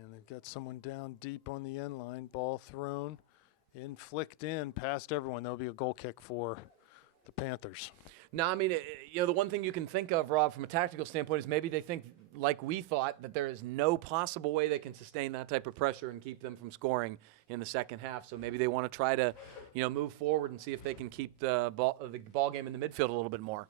And they've got someone down deep on the end line. Ball thrown, flicked in past everyone. There'll be a goal kick for the Panthers. No, I mean, the one thing you can think of, Rob, from a tactical standpoint is maybe they think, like we thought, that there is no possible way they can sustain that type of pressure and keep them from scoring in the second half. So maybe they want to try to, move forward and see if they can keep the ball game in the midfield a little bit more.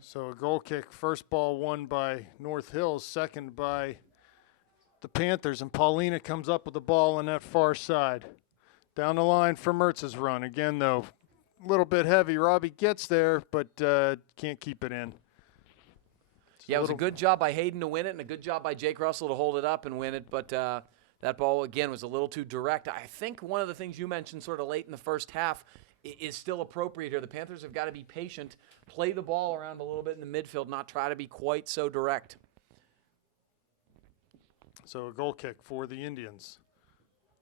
So a goal kick, first ball won by North Hills, second by the Panthers, and Paulina comes up with the ball on that far side. Down the line for Mertz's run. Again, though, a little bit heavy. Robbie gets there, but can't keep it in. Yeah, it was a good job by Hayden to win it and a good job by Jake Russell to hold it up and win it, but that ball, again, was a little too direct. I think one of the things you mentioned sort of late in the first half is still appropriate here. The Panthers have got to be patient, play the ball around a little bit in the midfield, not try to be quite so direct. So a goal kick for the Indians.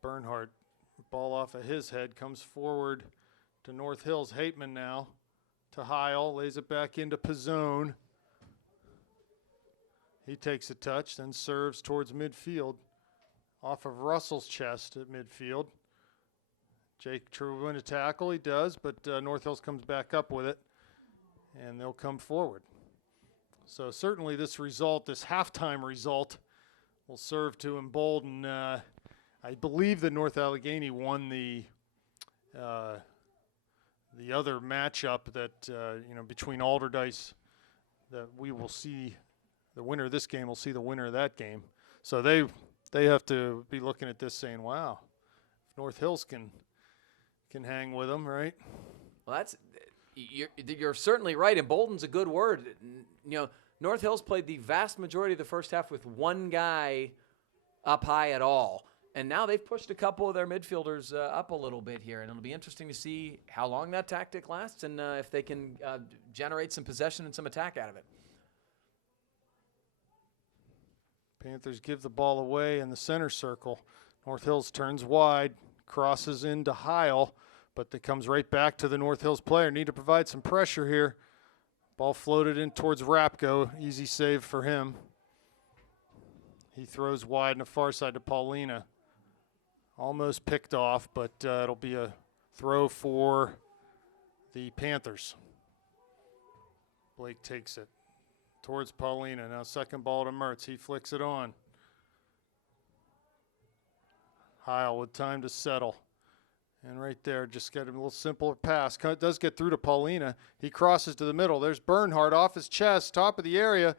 Bernhardt, ball off of his head, comes forward to North Hills. Hateman now to Heil, lays it back into Pizzone. He takes a touch, then serves towards midfield. Off of Russell's chest at midfield. Jake True win a tackle, he does, but North Hills comes back up with it, and they'll come forward. So certainly this result, this halftime result, will serve to embolden. I believe that North Allegheny won the other matchup that between Alderdice, that we will see the winner of this game will see the winner of that game. So they have to be looking at this saying, wow, if North Hills can hang with them, right? Well, you're certainly right. Embolden's a good word. North Hills played the vast majority of the first half with one guy up high at all. And now they've pushed a couple of their midfielders up a little bit here. And it'll be interesting to see how long that tactic lasts and if they can generate some possession and some attack out of it. Panthers give the ball away in the center circle. North Hills turns wide, crosses into Heil, but that comes right back to the North Hills player. Need to provide some pressure here. Ball floated in towards Rapko. Easy save for him. He throws wide in the far side to Paulina. Almost picked off, but it'll be a throw for the Panthers. Blake takes it towards Paulina. Now second ball to Mertz. He flicks it on. Heil with time to settle. And right there, just get a little simpler pass. Does get through to Paulina. He crosses to the middle. There's Bernhardt off his chest, top of the area.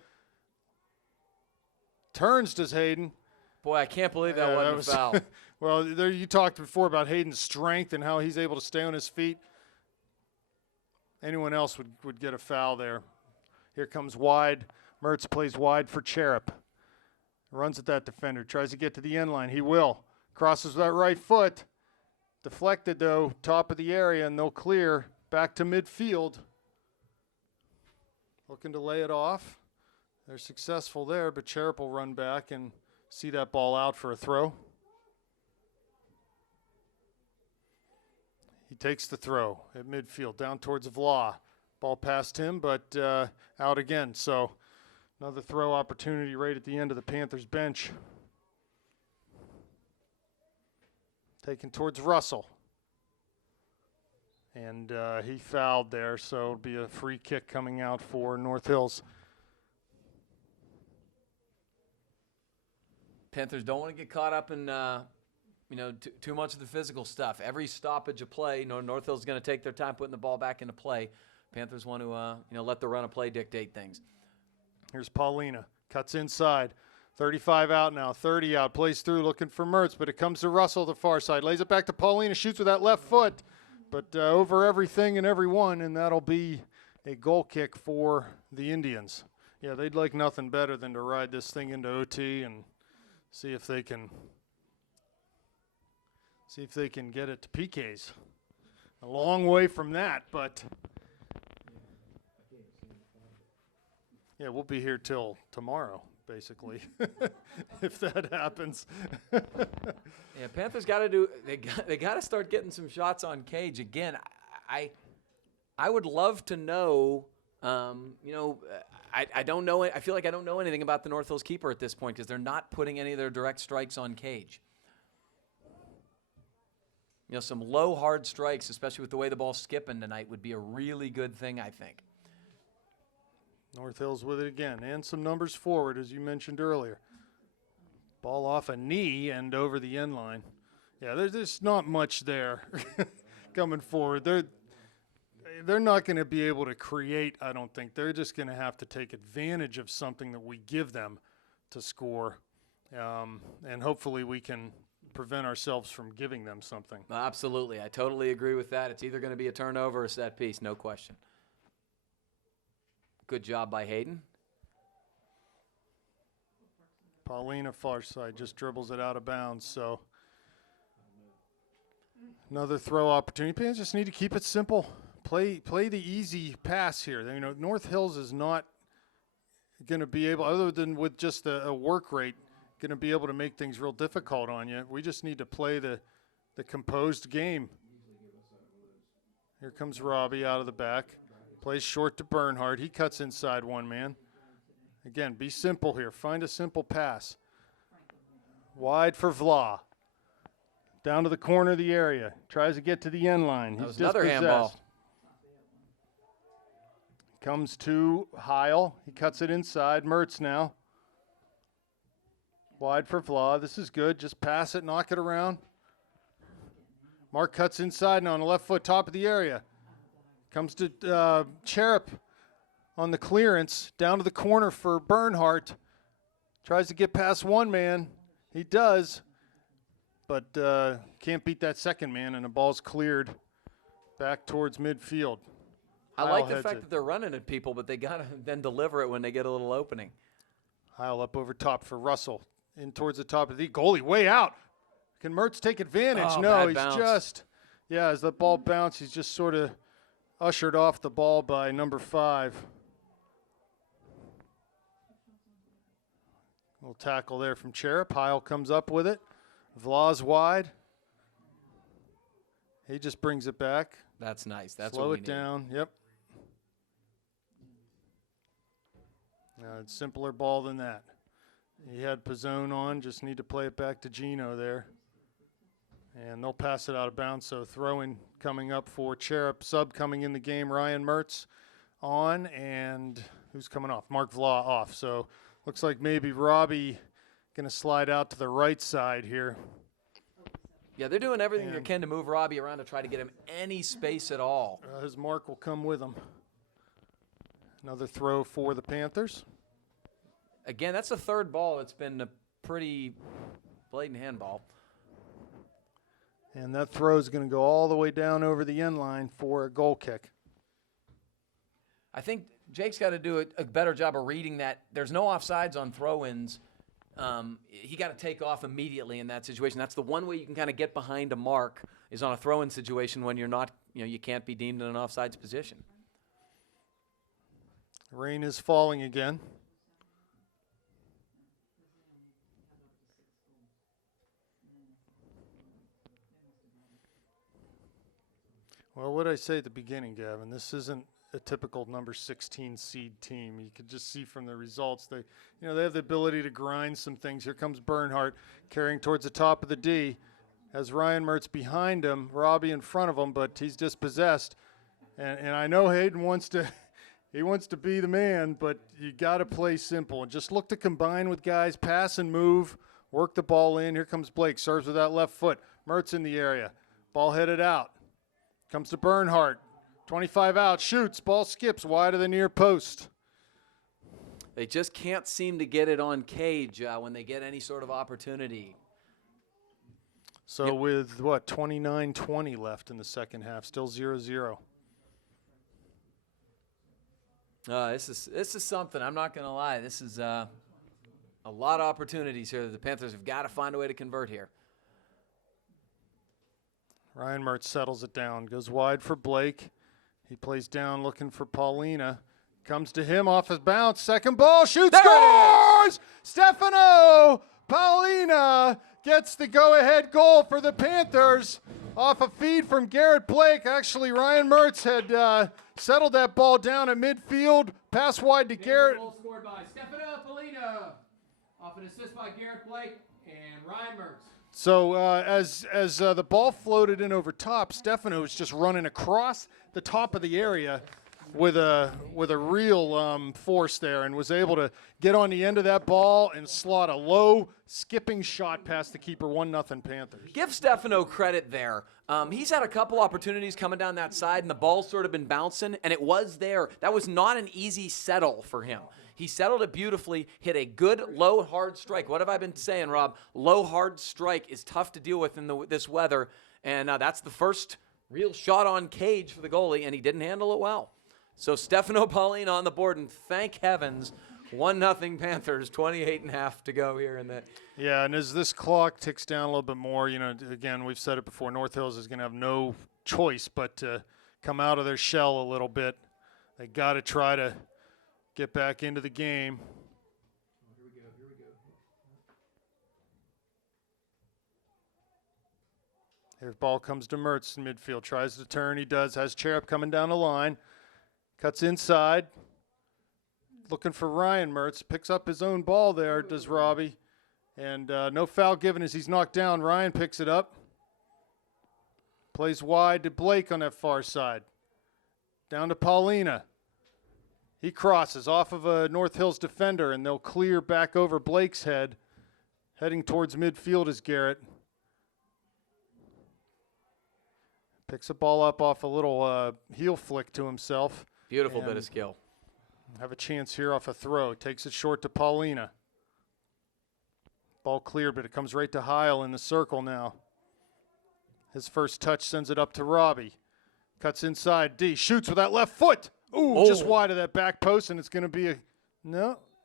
Turns, does Hayden. Boy, I can't believe that wasn't a foul. Well, there you talked before about Hayden's strength and how he's able to stay on his feet. Anyone else would get a foul there. Here comes wide. Mertz plays wide for Cherub. Runs at that defender. Tries to get to the end line. He will. Crosses with that right foot. Deflected, though, top of the area, and they'll clear back to midfield. Looking to lay it off. They're successful there, but Cherub will run back and see that ball out for a throw. He takes the throw at midfield, down towards Vla. Ball past him, but out again. So another throw opportunity right at the end of the Panthers bench. Taken towards Russell. And he fouled there, so it'll be a free kick coming out for North Hills. Panthers don't want to get caught up in too much of the physical stuff. Every stoppage of play, North Hills is going to take their time putting the ball back into play. Panthers want to let the run of play dictate things. Here's Paulina, cuts inside. 35 out now, 30 out, plays through looking for Mertz, but it comes to Russell the far side. Lays it back to Paulina, shoots with that left foot, but over everything and everyone, and that'll be a goal kick for the Indians. Yeah, they'd like nothing better than to ride this thing into OT and see if they can get it to PKs. A long way from that, but yeah, we'll be here till tomorrow, basically, if that happens. Yeah, Panthers got to do. They got to start getting some shots on cage again. I would love to know. I don't know. I feel like I don't know anything about the North Hills keeper at this point because they're not putting any of their direct strikes on cage. Some low, hard strikes, especially with the way the ball's skipping tonight, would be a really good thing, I think. North Hills with it again, and some numbers forward, as you mentioned earlier. Ball off a knee and over the end line. Yeah, there's not much there coming forward. They're not going to be able to create, I don't think. They're just going to have to take advantage of something that we give them to score, and hopefully we can prevent ourselves from giving them something. Absolutely. I totally agree with that. It's either going to be a turnover or a set piece, no question. Good job by Hayden. Paulina far side just dribbles it out of bounds, so another throw opportunity. Panthers just need to keep it simple. Play the easy pass here. North Hills is not going to be able, other than with just a work rate, going to be able to make things real difficult on you. We just need to play the composed game. Here comes Robbie out of the back. Plays short to Bernhardt. He cuts inside one man. Again, be simple here. Find a simple pass. Wide for Vla. Down to the corner of the area. Tries to get to the end line. That was another handball. Comes to Heil. He cuts it inside. Mertz now. Wide for Vla. This is good. Just pass it, knock it around. Mark cuts inside now on the left foot, top of the area. Comes to Cherub on the clearance. Down to the corner for Bernhardt. Tries to get past one man. He does, but can't beat that second man, and the ball's cleared back towards midfield. I like the fact that they're running at people, but they got to then deliver it when they get a little opening. Heil up over top for Russell. In towards the top of the goalie, way out. Can Mertz take advantage? Oh, no, he's bounce. just, as the ball bounced, he's just sort of ushered off the ball by number 5. Little tackle there from Cherub. Heil comes up with it. Vla's wide. He just brings it back. That's nice. That's Slow what we it down. Yep. It's simpler ball than that. He had Pizzone on, just need to play it back to Gino there. And they'll pass it out of bounds, so throw-in coming up for Cherub. Sub coming in the game, Ryan Mertz on, and who's coming off? Mark Vla off. So looks like maybe Robbie going to slide out to the right side here. Yeah, they're doing everything they can to move Robbie around to try to get him any space at all. His mark will come with him. Another throw for the Panthers. Again, that's the third ball. It's been a pretty blatant handball. And that throw is going to go all the way down over the end line for a goal kick. I think Jake's got to do a better job of reading that. There's no offsides on throw-ins. He got to take off immediately in that situation. That's the one way you can kind of get behind a mark is on a throw-in situation when you're not, you can't be deemed in an offsides position. Rain is falling again. Well, what did I say at the beginning, Gavin? This isn't a typical number 16 seed team. You could just see from the results they have the ability to grind some things. Here comes Bernhardt carrying towards the top of the D. Has Ryan Mertz behind him, Robbie in front of him, but he's dispossessed. And I know Hayden wants to he wants to be the man, but you got to play simple and just look to combine with guys, pass and move, work the ball in. Here comes Blake, serves with that left foot. Mertz in the area. Ball headed out. Comes to Bernhardt. 25 out, shoots, ball skips wide of the near post. They just can't seem to get it on Cage when they get any sort of opportunity. So with, 29-20 left in the second half, still 0-0. This is something. I'm not going to lie. This is a lot of opportunities here that the Panthers have got to find a way to convert here. Ryan Mertz settles it down, goes wide for Blake. He plays down looking for Paulina. Comes to him off his bounce. Second ball, shoots, scores! Stefano Paulina gets the go-ahead goal for the Panthers off a feed from Garrett Blake. Actually, Ryan Mertz had settled that ball down at midfield. Pass wide to Garrett. Goal scored by Stefano Paulina off an assist by Garrett Blake and Ryan Mertz. So as the ball floated in over top, Stefano was just running across the top of the area with a real force there and was able to get on the end of that ball and slot a low skipping shot past the keeper. 1-0 Panthers. Give Stefano credit there. He's had a couple opportunities coming down that side, and the ball's sort of been bouncing, and it was there. That was not an easy settle for him. He settled it beautifully, hit a good, low, hard strike. What have I been saying, Rob? Low, hard strike is tough to deal with in this weather, and that's the first real shot on Cage for the goalie, and he didn't handle it well. So Stefano Paulina on the board, and thank heavens, 1-0 Panthers, 28.5 to go here in the. Yeah, and as this clock ticks down a little bit more, again, we've said it before, North Hills is going to have no choice but to come out of their shell a little bit. They got to try to get back into the game. Here we go. Here the ball comes to Mertz in midfield. Tries to turn. He does. Has Cherub coming down the line. Cuts inside. Looking for Ryan Mertz. Picks up his own ball there, does Robbie. And no foul given as he's knocked down. Ryan picks it up. Plays wide to Blake on that far side. Down to Paulina. He crosses off of a North Hills defender, and they'll clear back over Blake's head. Heading towards midfield is Garrett. Picks the ball up off a little heel flick to himself. Beautiful bit of skill. Have a chance here off a throw. Takes it short to Paulina. Ball cleared, but it comes right to Heil in the circle now. His first touch sends it up to Robbie. Cuts inside. D shoots with that left foot. Ooh, just wide of that back post, and it's going to be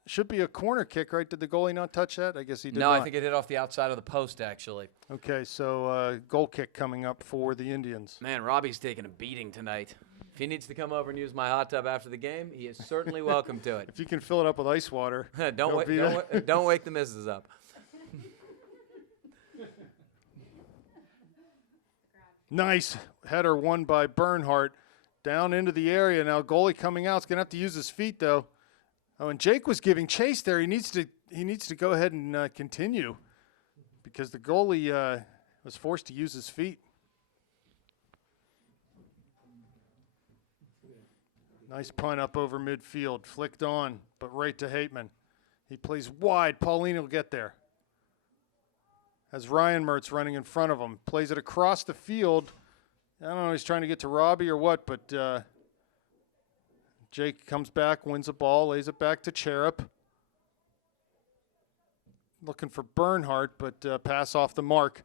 should be a corner kick, right? Did the goalie not touch that? I guess he did not. No, I think it hit off the outside of the post, actually. Okay, so goal kick coming up for the Indians. Man, Robbie's taking a beating tonight. If he needs to come over and use my hot tub after the game, he is certainly welcome to it. If you can fill it up with ice water. don't wake the missus up. Nice header won by Bernhardt. Down into the area now. Goalie coming out. He's going to have to use his feet, though. Oh, and Jake was giving chase there. He needs to go ahead and continue because the goalie was forced to use his feet. Nice punt up over midfield, flicked on, but right to Hateman. He plays wide. Paulina will get there. As Ryan Mertz running in front of him, plays it across the field. I don't know, he's trying to get to Robbie or what, but Jake comes back, wins the ball, lays it back to Cherub. Looking for Bernhardt, but pass off the mark.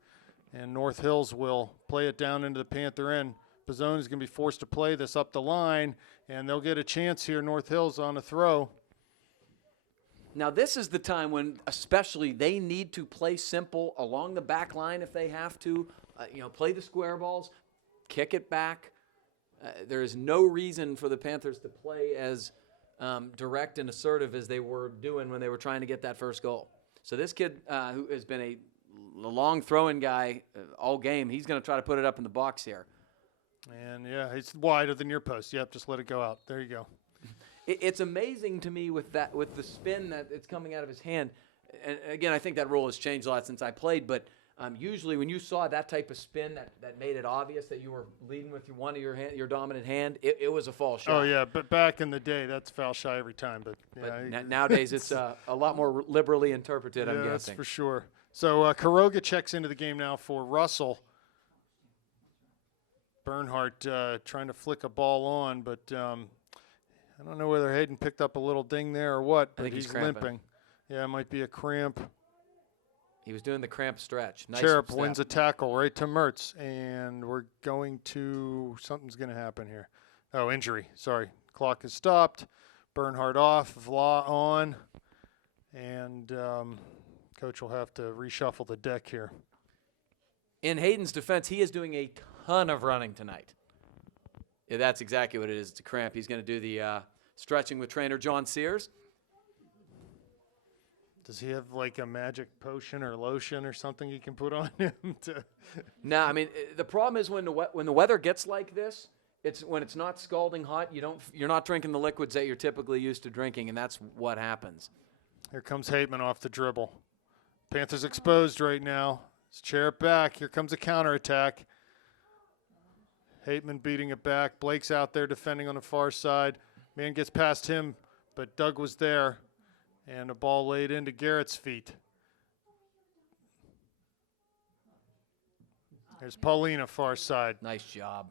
And North Hills will play it down into the Panther end. Bazzone is going to be forced to play this up the line, and they'll get a chance here, North Hills, on a throw. Now, this is the time when especially they need to play simple along the back line if they have to. Play the square balls, kick it back. There is no reason for the Panthers to play as direct and assertive as they were doing when they were trying to get that first goal. So this kid who has been a long throwing guy all game, he's going to try to put it up in the box here. And, yeah, it's wider than your post. Yep, just let it go out. There you go. It's amazing to me with the spin that it's coming out of his hand. And, again, I think that rule has changed a lot since I played, but usually when you saw that type of spin that made it obvious that you were leading with one of your dominant hand, it was a foul shot. Oh, yeah, but back in the day, that's foul shy every time. But nowadays it's a lot more liberally interpreted, I'm guessing. That's for sure. So Kuroga checks into the game now for Russell. Bernhardt trying to flick a ball on, but I don't know whether Hayden picked up a little ding there or what, but he's limping. Yeah, it might be a cramp. He was doing the cramp stretch. Nice Cherub step. wins a tackle right to Mertz, and we're going to – something's going to happen here. Oh, injury. Sorry. Clock is stopped. Bernhardt off. Vla on. And coach will have to reshuffle the deck here. In Hayden's defense, he is doing a ton of running tonight. Yeah, that's exactly what it is. It's a cramp. He's going to do the stretching with trainer John Sears. Does he have like a magic potion or lotion or something you can put on him? No, I mean the problem is when the weather gets like this, when it's not scalding hot, you're not drinking the liquids that you're typically used to drinking, and that's what happens. Here comes Hateman off the dribble. Panthers exposed right now. It's Cherub back. Here comes a counterattack. Hateman beating it back. Blake's out there defending on the far side. Man gets past him, but Doug was there. And a ball laid into Garrett's feet. There's Paulina, far side. Nice job.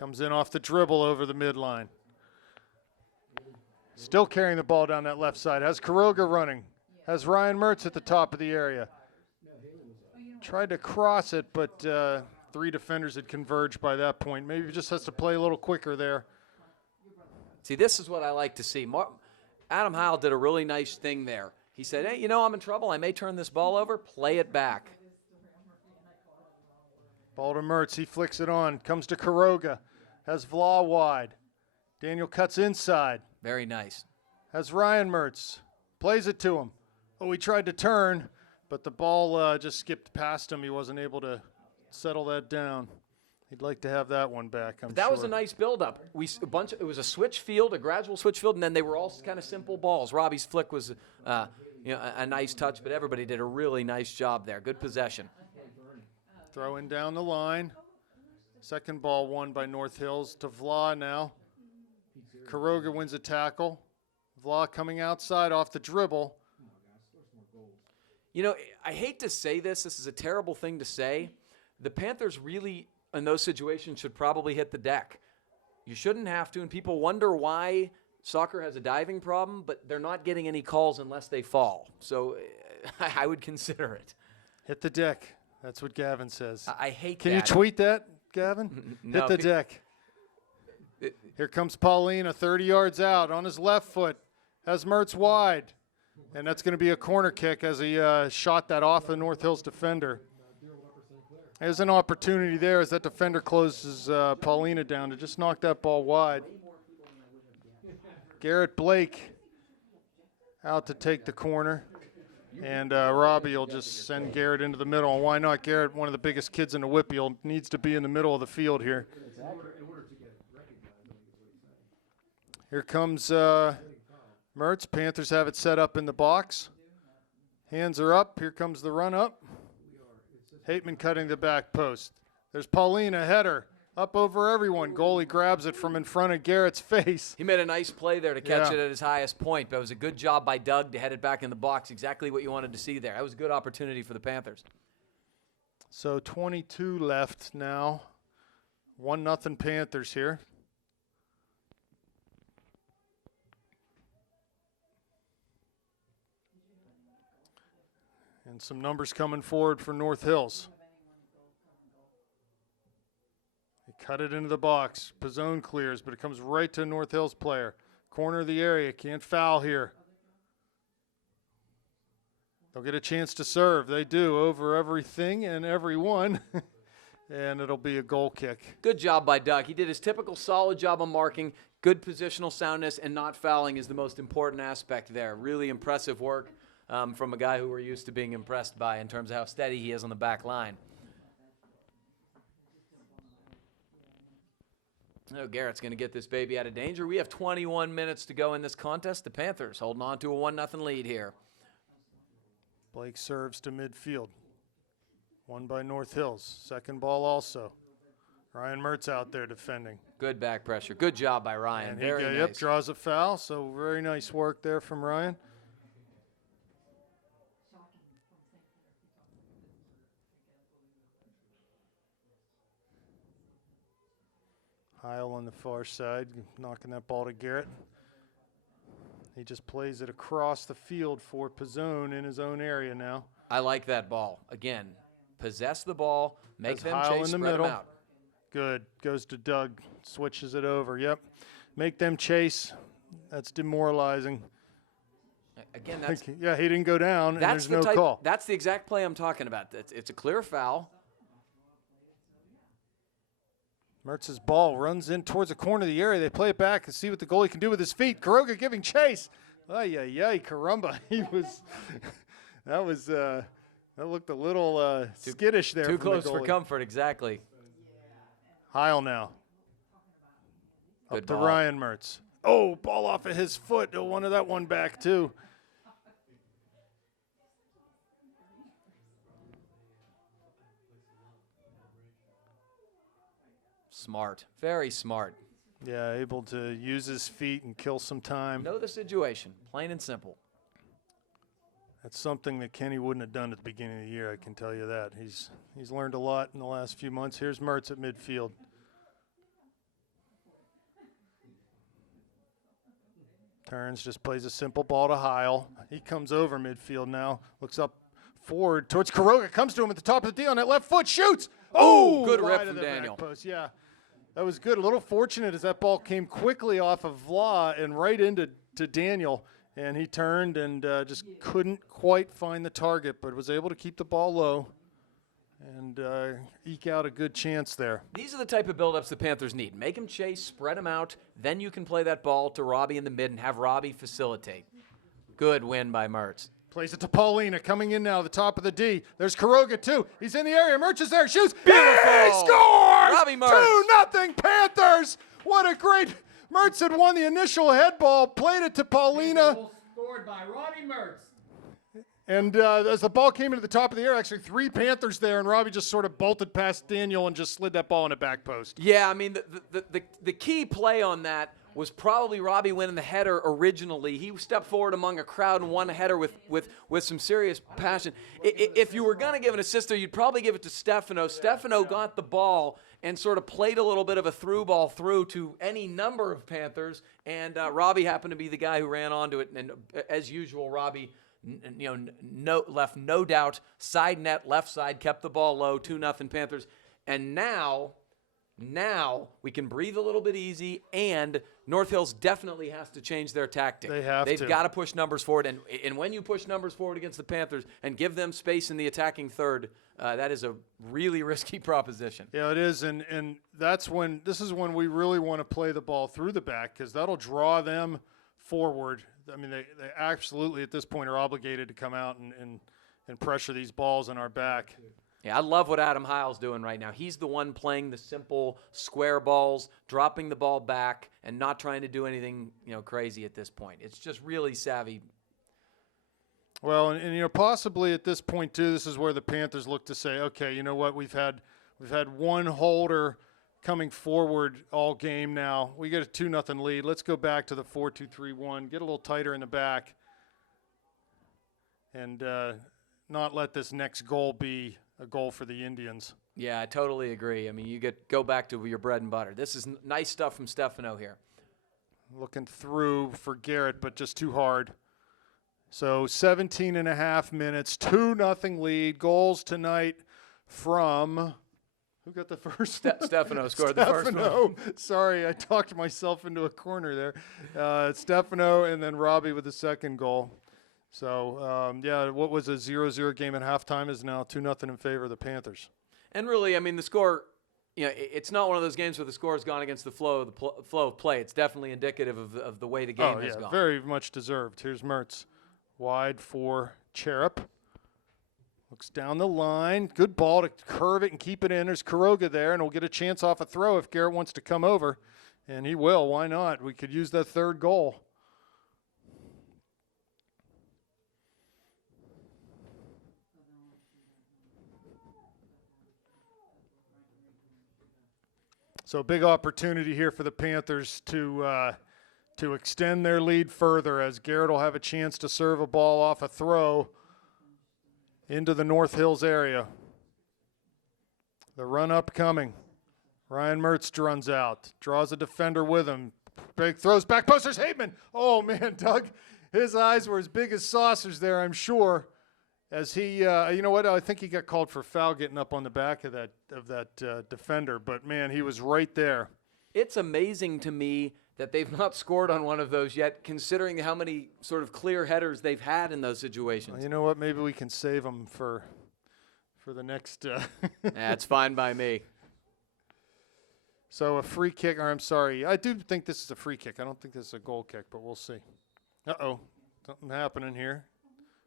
Comes in off the dribble over the midline. Still carrying the ball down that left side. Has Kuroga running. Has Ryan Mertz at the top of the area. Tried to cross it, but three defenders had converged by that point. Maybe he just has to play a little quicker there. See, this is what I like to see. Adam Heil did a really nice thing there. He said, hey, I'm in trouble. I may turn this ball over. Play it back. Ball to Mertz. He flicks it on. Comes to Kuroga. Has Vla wide. Daniel cuts inside. Very nice. Has Ryan Mertz. Plays it to him. Oh, he tried to turn, but the ball just skipped past him. He wasn't able to settle that down. He'd like to have that one back, I'm sure. That was a nice build-up. It was a switch field, a gradual switch field, and then they were all kind of simple balls. Robbie's flick was a nice touch, but everybody did a really nice job there. Good possession. Throwing down the line. Second ball won by North Hills to Vla now. Kuroga wins a tackle. Vla coming outside off the dribble. I hate to say this. This is a terrible thing to say. The Panthers really, in those situations, should probably hit the deck. You shouldn't have to, and people wonder why soccer has a diving problem, but they're not getting any calls unless they fall. So I would consider it. Hit the deck. That's what Gavin says. I hate that. Can you tweet that, Gavin? No, hit the deck. Here comes Paulina, 30 yards out on his left foot. Has Mertz wide. And that's going to be a corner kick as he shot that off the North Hills defender. There's an opportunity there as that defender closes Paulina down to just knock that ball wide. Garrett Blake out to take the corner. And Robbie will just send Garrett into the middle. And why not? Garrett, one of the biggest kids in the WPIAL, needs to be in the middle of the field here. Here comes Mertz, Panthers have it set up in the box. Hands are up. Here comes the run up. Hateman cutting the back post. There's Paulina, header. Up over everyone. Goalie grabs it from in front of Garrett's face. He made a nice play there to catch it at his highest point, but it was a good job by Doug to head it back in the box. Exactly what you wanted to see there. That was a good opportunity for the Panthers. So 22 left now. 1-0 Panthers here. And some numbers coming forward for North Hills. They cut it into the box. Pizzone clears, but it comes right to a North Hills player. Corner of the area. Can't foul here. They'll get a chance to serve. They do over everything and everyone. And it'll be a goal kick. Good job by Doug. He did his typical solid job on marking. Good positional soundness and not fouling is the most important aspect there. Really impressive work from a guy who we're used to being impressed by in terms of how steady he is on the back line. Oh, Garrett's going to get this baby out of danger. We have 21 minutes to go in this contest. The Panthers holding on to a 1-0 lead here. Blake serves to midfield. Won by North Hills. Second ball also. Ryan Mertz out there defending. Good back pressure. Good job by Ryan. And Very nice. Yep, draws a foul, so very nice work there from Ryan. Heil on the far side, knocking that ball to Garrett. He just plays it across the field for Pizzone in his own area now. I like that ball. Again, possess the ball, make Has them Heil chase, in the spread them middle. out. Good. Goes to Doug. Switches it over. Yep. Make them chase. That's demoralizing. Again, that's yeah, he didn't go down, and that's there's the no type, call. That's the exact play I'm talking about. It's a clear foul. Mertz's ball runs in towards the corner of the area. They play it back and see what the goalie can do with his feet. Kuroga giving chase. Ay, ay, ay, caramba. He was – that looked a little skittish there. Too from close the for goalie. comfort, exactly. Heil now. Good Up to ball. Ryan Mertz. Oh, ball off of his foot. He'll want that one back too. Smart. Very smart. Yeah, able to use his feet and kill some time. Know the situation, plain and simple. That's something that Kenny wouldn't have done at the beginning of the year, I can tell you that. He's learned a lot in the last few months. Here's Mertz at midfield. Turns, just plays a simple ball to Heil. He comes over midfield now, looks up forward towards Kuroga, comes to him at the top of the D on that left foot, shoots! Oh, good wide rip of from the back Daniel. post. Yeah, that was good. A little fortunate as that ball came quickly off of Vla and right into Daniel. And he turned and just couldn't quite find the target, but was able to keep the ball low and eke out a good chance there. These are the type of buildups the Panthers need. Make them chase, spread them out, then you can play that ball to Robbie in the mid and have Robbie facilitate. Good win by Mertz. Plays it to Paulina, coming in now, the top of the D. There's Kuroga, too. He's in the area. Mertz is there. Shoots. Beautiful. He scores! Robbie Mertz. 2-0 Panthers. What a great... Mertz had won the initial head ball, played it to Paulina. Goal scored by Robbie Mertz. And as the ball came into the top of the air, actually 3 Panthers there, and Robbie just sort of bolted past Daniel and just slid that ball in the back post. Yeah, I mean, the key play on that was probably Robbie winning the header originally. He stepped forward among a crowd and won a header with some serious passion. If you were going to give an assist there, you'd probably give it to Stefano. Stefano got the ball and sort of played a little bit of a through ball through to any number of Panthers, and Robbie happened to be the guy who ran onto it. And as usual, Robbie left no doubt, side net, left side, kept the ball low, 2-0 Panthers. And now we can breathe a little bit easy, and North Hills definitely has to change their tactic. They've got to push numbers forward, and when you push numbers forward against the Panthers and give them space in the attacking third, that is a really risky proposition. Yeah, it is, and this is when we really want to play the ball through the back because that'll draw them forward. I mean, they absolutely at this point are obligated to come out and pressure these balls in our back. Yeah, I love what Adam Heil's doing right now. He's the one playing the simple square balls, dropping the ball back, and not trying to do anything, crazy at this point. It's just really savvy. Well, and possibly at this point too, this is where the Panthers look to say, okay, you know what, we've had one holder coming forward all game now. We get a 2-0 lead. Let's go back to the 4-2-3-1, get a little tighter in the back, and not let this next goal be a goal for the Indians. Yeah, I totally agree. I mean, you go back to your bread and butter. This is nice stuff from Stefano here. Looking through for Garrett, but just too hard. So 17 and a half minutes, 2-0 lead. Goals tonight from who got the first? Stefano scored the first one. Sorry, I talked myself into a corner there. Stefano and then Robbie with the second goal. So, what was a 0-0 game at halftime is now 2-0 in favor of the Panthers. And really, I mean, the score, it's not one of those games where the score has gone against the flow of play. It's definitely indicative of the way the game has gone. Very much deserved. Here's Mertz. Wide for Cherub. Looks down the line. Good ball to curve it and keep it in. There's Kuroga there, and we'll get a chance off a throw if Garrett wants to come over. And he will. Why not? We could use that third goal. So big opportunity here for the Panthers to extend their lead further, as Garrett will have a chance to serve a ball off a throw into the North Hills area. The run up coming. Ryan Mertz runs out, draws a defender with him. Big throws back post. There's Hateman. Oh man, Doug, his eyes were as big as saucers there, I'm sure. As he, you know what? I think he got called for foul getting up on the back of that defender. But man, he was right there. It's amazing to me that they've not scored on one of those yet, considering how many sort of clear headers they've had in those situations. Well, you know what? Maybe we can save them for the next. That's fine by me. So a free kick, or I'm sorry, I do think this is a free kick. I don't think this is a goal kick, but we'll see. Uh-oh, something happening here.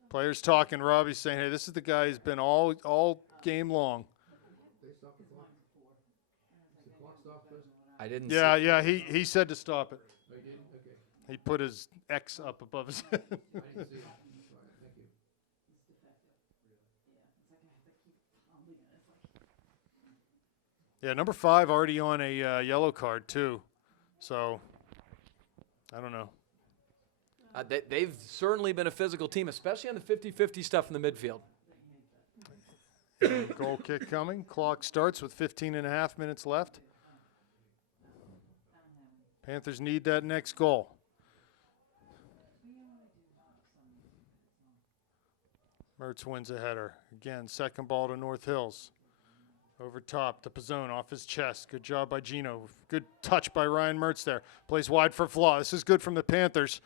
Players talking. Robbie's saying, hey, this is the guy who's been all game long. I didn't Yeah, see. yeah, he said to stop it. He put his X up above his head. Yeah, number 5 already on a yellow card, too. So, I don't know. They've certainly been a physical team, especially on the 50-50 stuff in the midfield. Goal kick coming. Clock starts with 15 and a half minutes left. Panthers need that next goal. Mertz wins a header. Again, second ball to North Hills. Over top to Pizzone, off his chest. Good job by Gino. Good touch by Ryan Mertz there. Plays wide for Vla. This is good from the Panthers.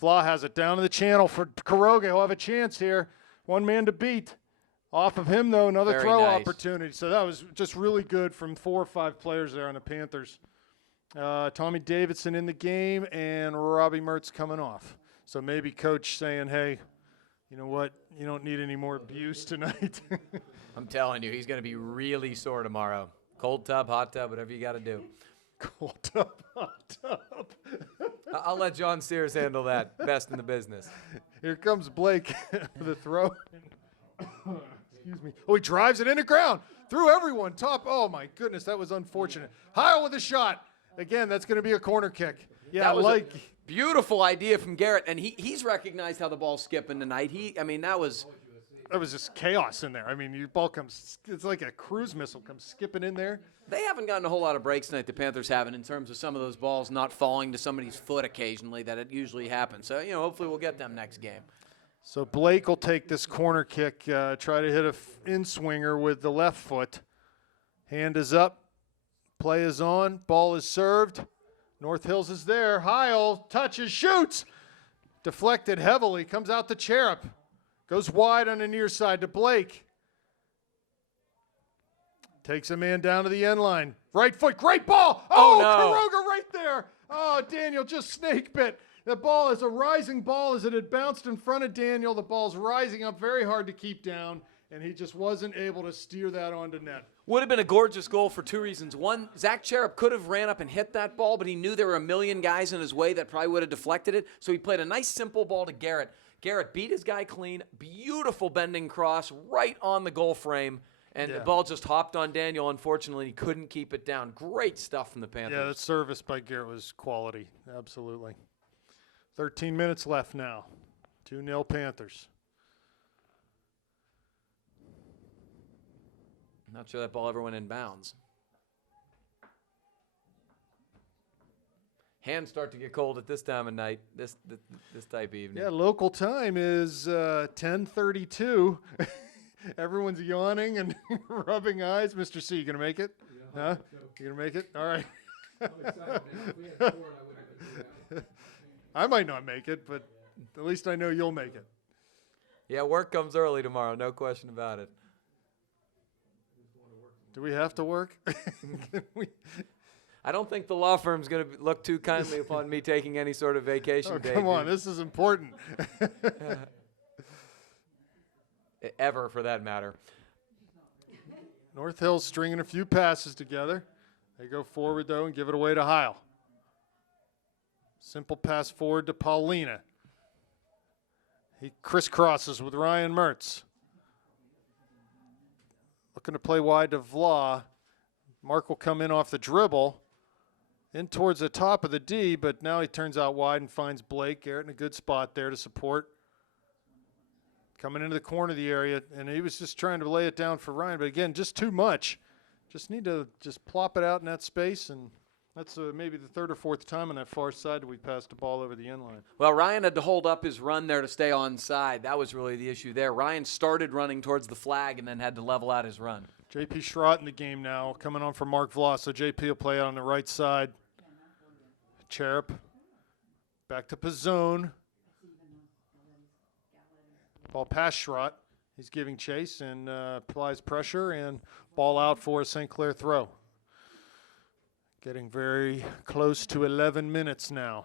Vla has it down to the channel for Kuroga. He'll have a chance here. One man to beat. Off of him, though, another Very throw nice opportunity. So that was just really good from 4 or 5 players there on the Panthers. Tommy Davidson in the game and Robbie Mertz coming off. So maybe coach saying, hey, you know what? You don't need any more abuse tonight. I'm telling you, he's going to be really sore tomorrow. Cold tub, hot tub, whatever you got to do. Cold tub, hot tub. I'll let John Sears handle that. Best in the business. Here comes Blake with a throw. Excuse me. Oh, he drives it into ground. Through everyone. Top. Oh, my goodness. That was unfortunate. Heil with a shot. Again, that's going to be a corner kick. Yeah, that was a beautiful idea from Garrett, and he's recognized how the ball's skipping tonight. That was just chaos in there. I mean, your ball comes, it's like a cruise missile comes skipping in there. They haven't gotten a whole lot of breaks tonight, the Panthers haven't, in terms of some of those balls not falling to somebody's foot occasionally that it usually happens. So, hopefully we'll get them next game. So Blake will take this corner kick, try to hit a in-swinger with the left foot. Hand is up. Play is on. Ball is served. North Hills is there. Heil touches, shoots. Deflected heavily. Comes out to Cherub. Goes wide on the near side to Blake. Takes a man down to the end line. Right foot. Great ball. Oh, no. Kuroga right there. Oh, Daniel just snake bit. The ball is a rising ball as it had bounced in front of Daniel. The ball's rising up very hard to keep down. and he just wasn't able to steer that onto net. Would have been a gorgeous goal for two reasons. One, Zach Cherub could have ran up and hit that ball, but he knew there were a million guys in his way that probably would have deflected it, so he played a nice simple ball to Garrett. Garrett beat his guy clean, beautiful bending cross right on the goal frame, and the ball just hopped on Daniel. Unfortunately, he couldn't keep it down. Great stuff from the Panthers. Yeah, that service by Garrett was quality, absolutely. 13 minutes left now. 2-0 Panthers. Not sure that ball ever went in bounds. Hands start to get cold at this time of night, this type of evening. Yeah, local time is 10:32. Everyone's yawning and rubbing eyes. Mr. C, you going to make it? Yeah, Huh? so. You going to make it? All right. I'm excited, man. If we had scored, I would have been I might not make it, but at least I know you'll make it. Yeah, work comes early tomorrow, no question about it. Do we have to work? Can we? I don't think the law firm's going to look too kindly upon me taking any sort of vacation Oh, day. come on, this is important. Ever, for that matter. North Hill's stringing a few passes together. They go forward, though, and give it away to Heil. Simple pass forward to Paulina. He crisscrosses with Ryan Mertz. Looking to play wide to Vla. Mark will come in off the dribble. In towards the top of the D, but now he turns out wide and finds Blake. Garrett in a good spot there to support. Coming into the corner of the area, and he was just trying to lay it down for Ryan. But again, just too much. Just need to just plop it out in that space, and that's maybe the third or fourth time on that far side that we passed the ball over the end line. Well, Ryan had to hold up his run there to stay onside. That was really the issue there. Ryan started running towards the flag and then had to level out his run. JP Schrott in the game now, coming on for Mark Vla. So JP will play out on the right side. Cherub back to Pizzone. Ball past Schrott. He's giving chase and applies pressure, and ball out for a St. Clair throw. Getting very close to 11 minutes now.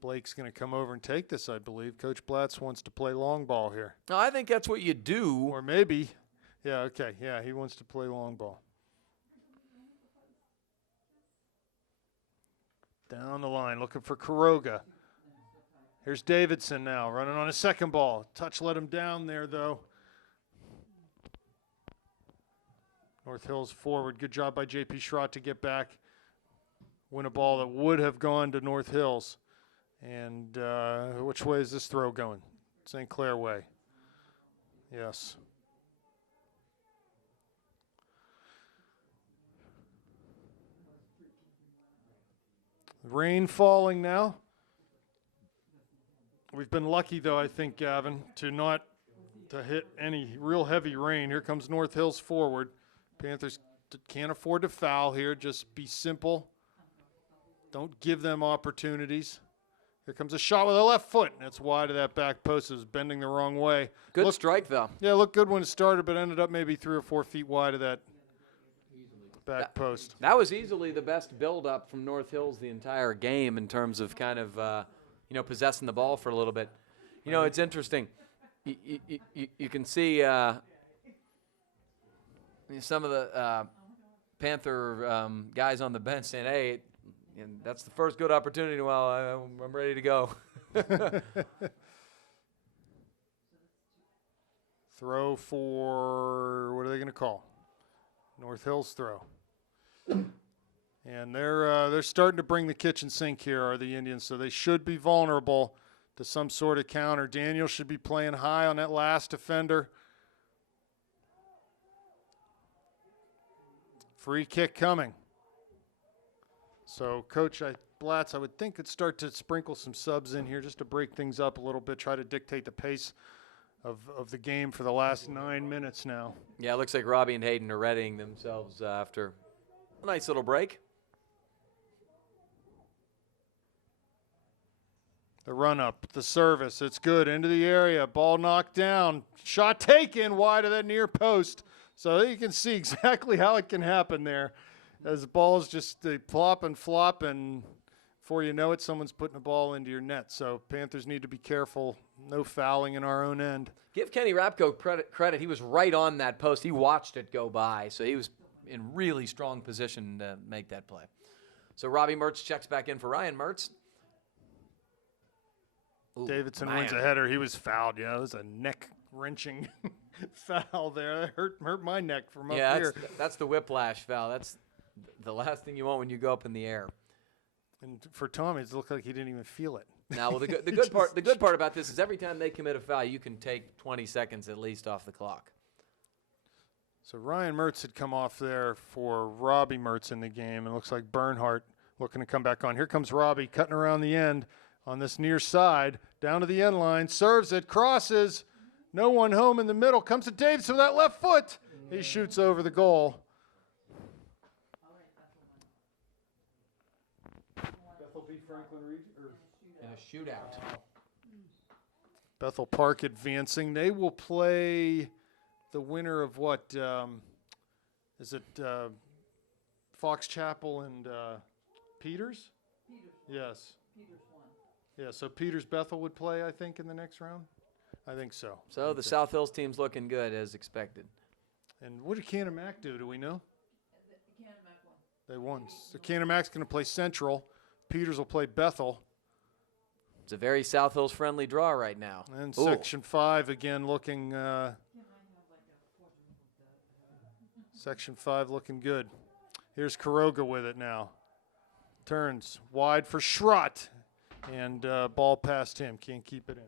Blake's going to come over and take this, I believe. Coach Blatz wants to play long ball here. No, I think that's what you do. Or maybe, yeah, okay, yeah, he wants to play long ball. Down the line, looking for Kuroga. Here's Davidson now, running on a second ball. Touch let him down there, though. North Hills forward. Good job by J.P. Schrott to get back. Win a ball that would have gone to North Hills. And which way is this throw going? St. Clair way. Yes. Rain falling now. We've been lucky, though, I think, Gavin, to hit any real heavy rain. Here comes North Hills forward. Panthers can't afford to foul here. Just be simple. Don't give them opportunities. Here comes a shot with a left foot. That's wide of that back post. It was bending the wrong way. Good strike, though. Yeah, looked good when it started, but ended up maybe 3 or 4 feet wide of that back post. That was easily the best build-up from North Hills the entire game in terms of kind of, possessing the ball for a little bit. You know, it's interesting. You can see some of the Panther guys on the bench saying, hey, and that's the first good opportunity. Well, I'm ready to go. Throw for, what are they going to call? North Hills throw. And they're starting to bring the kitchen sink here, are the Indians, so they should be vulnerable to some sort of counter. Daniel should be playing high on that last defender. Free kick coming. So, Coach Blatz, I would think, could start to sprinkle some subs in here just to break things up a little bit, try to dictate the pace of the game for the last 9 minutes now. Yeah, it looks like Robbie and Hayden are readying themselves after a nice little break. The run-up, the service, it's good, into the area, ball knocked down, shot taken wide of that near post. So you can see exactly how it can happen there as the balls just they plop and flop and before you know it, someone's putting a ball into your net. So Panthers need to be careful. No fouling in our own end. Give Kenny Rapko credit. He was right on that post. He watched it go by, so he was in really strong position to make that play. So Robbie Mertz checks back in for Ryan Mertz. Ooh, Davidson man. wins a header. He was fouled. Yeah, it was a neck-wrenching foul there. That hurt my neck from up here. That's the whiplash foul. That's the last thing you want when you go up in the air. And for Tommy, it looked like he didn't even feel it. Now, well, the good part about this is every time they commit a foul, you can take 20 seconds at least off the clock. So Ryan Mertz had come off there for Robbie Mertz in the game, and it looks like Bernhardt looking to come back on. Here comes Robbie cutting around the end on this near side, down to the end line, serves it, crosses, no one home in the middle, comes to Davis with that left foot. He shoots over the goal. In a shootout. Bethel Park advancing. They will play the winner of what? Is it Fox Chapel and Peters? Yes. Yeah, so Peters Bethel would play, I think, in the next round. I think so. So the South Hills team's looking good as expected. And what did Canamac do? Do we know? They won. So Canamac's going to play Central. Peters will play Bethel. It's a very South Hills friendly draw right now. And Section 5 again looking Section 5 looking good. Here's Kuroga with it now. Turns wide for Schrott. And ball past him. Can't keep it in.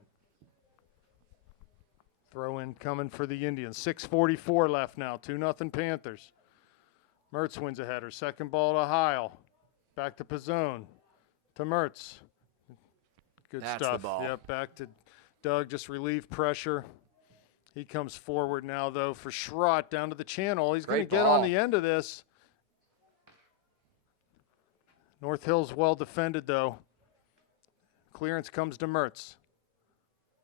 Throw in coming for the Indians. 6:44 left now. 2-0 Panthers. Mertz wins a header. Second ball to Heil. Back to Pizzone. To Mertz. Good That's stuff. the ball. Yep, back to Doug. Just relieve pressure. He comes forward now, though, for Schrott down to the channel. He's going to get on the end of this. North Hill's well defended, though. Clearance comes to Mertz.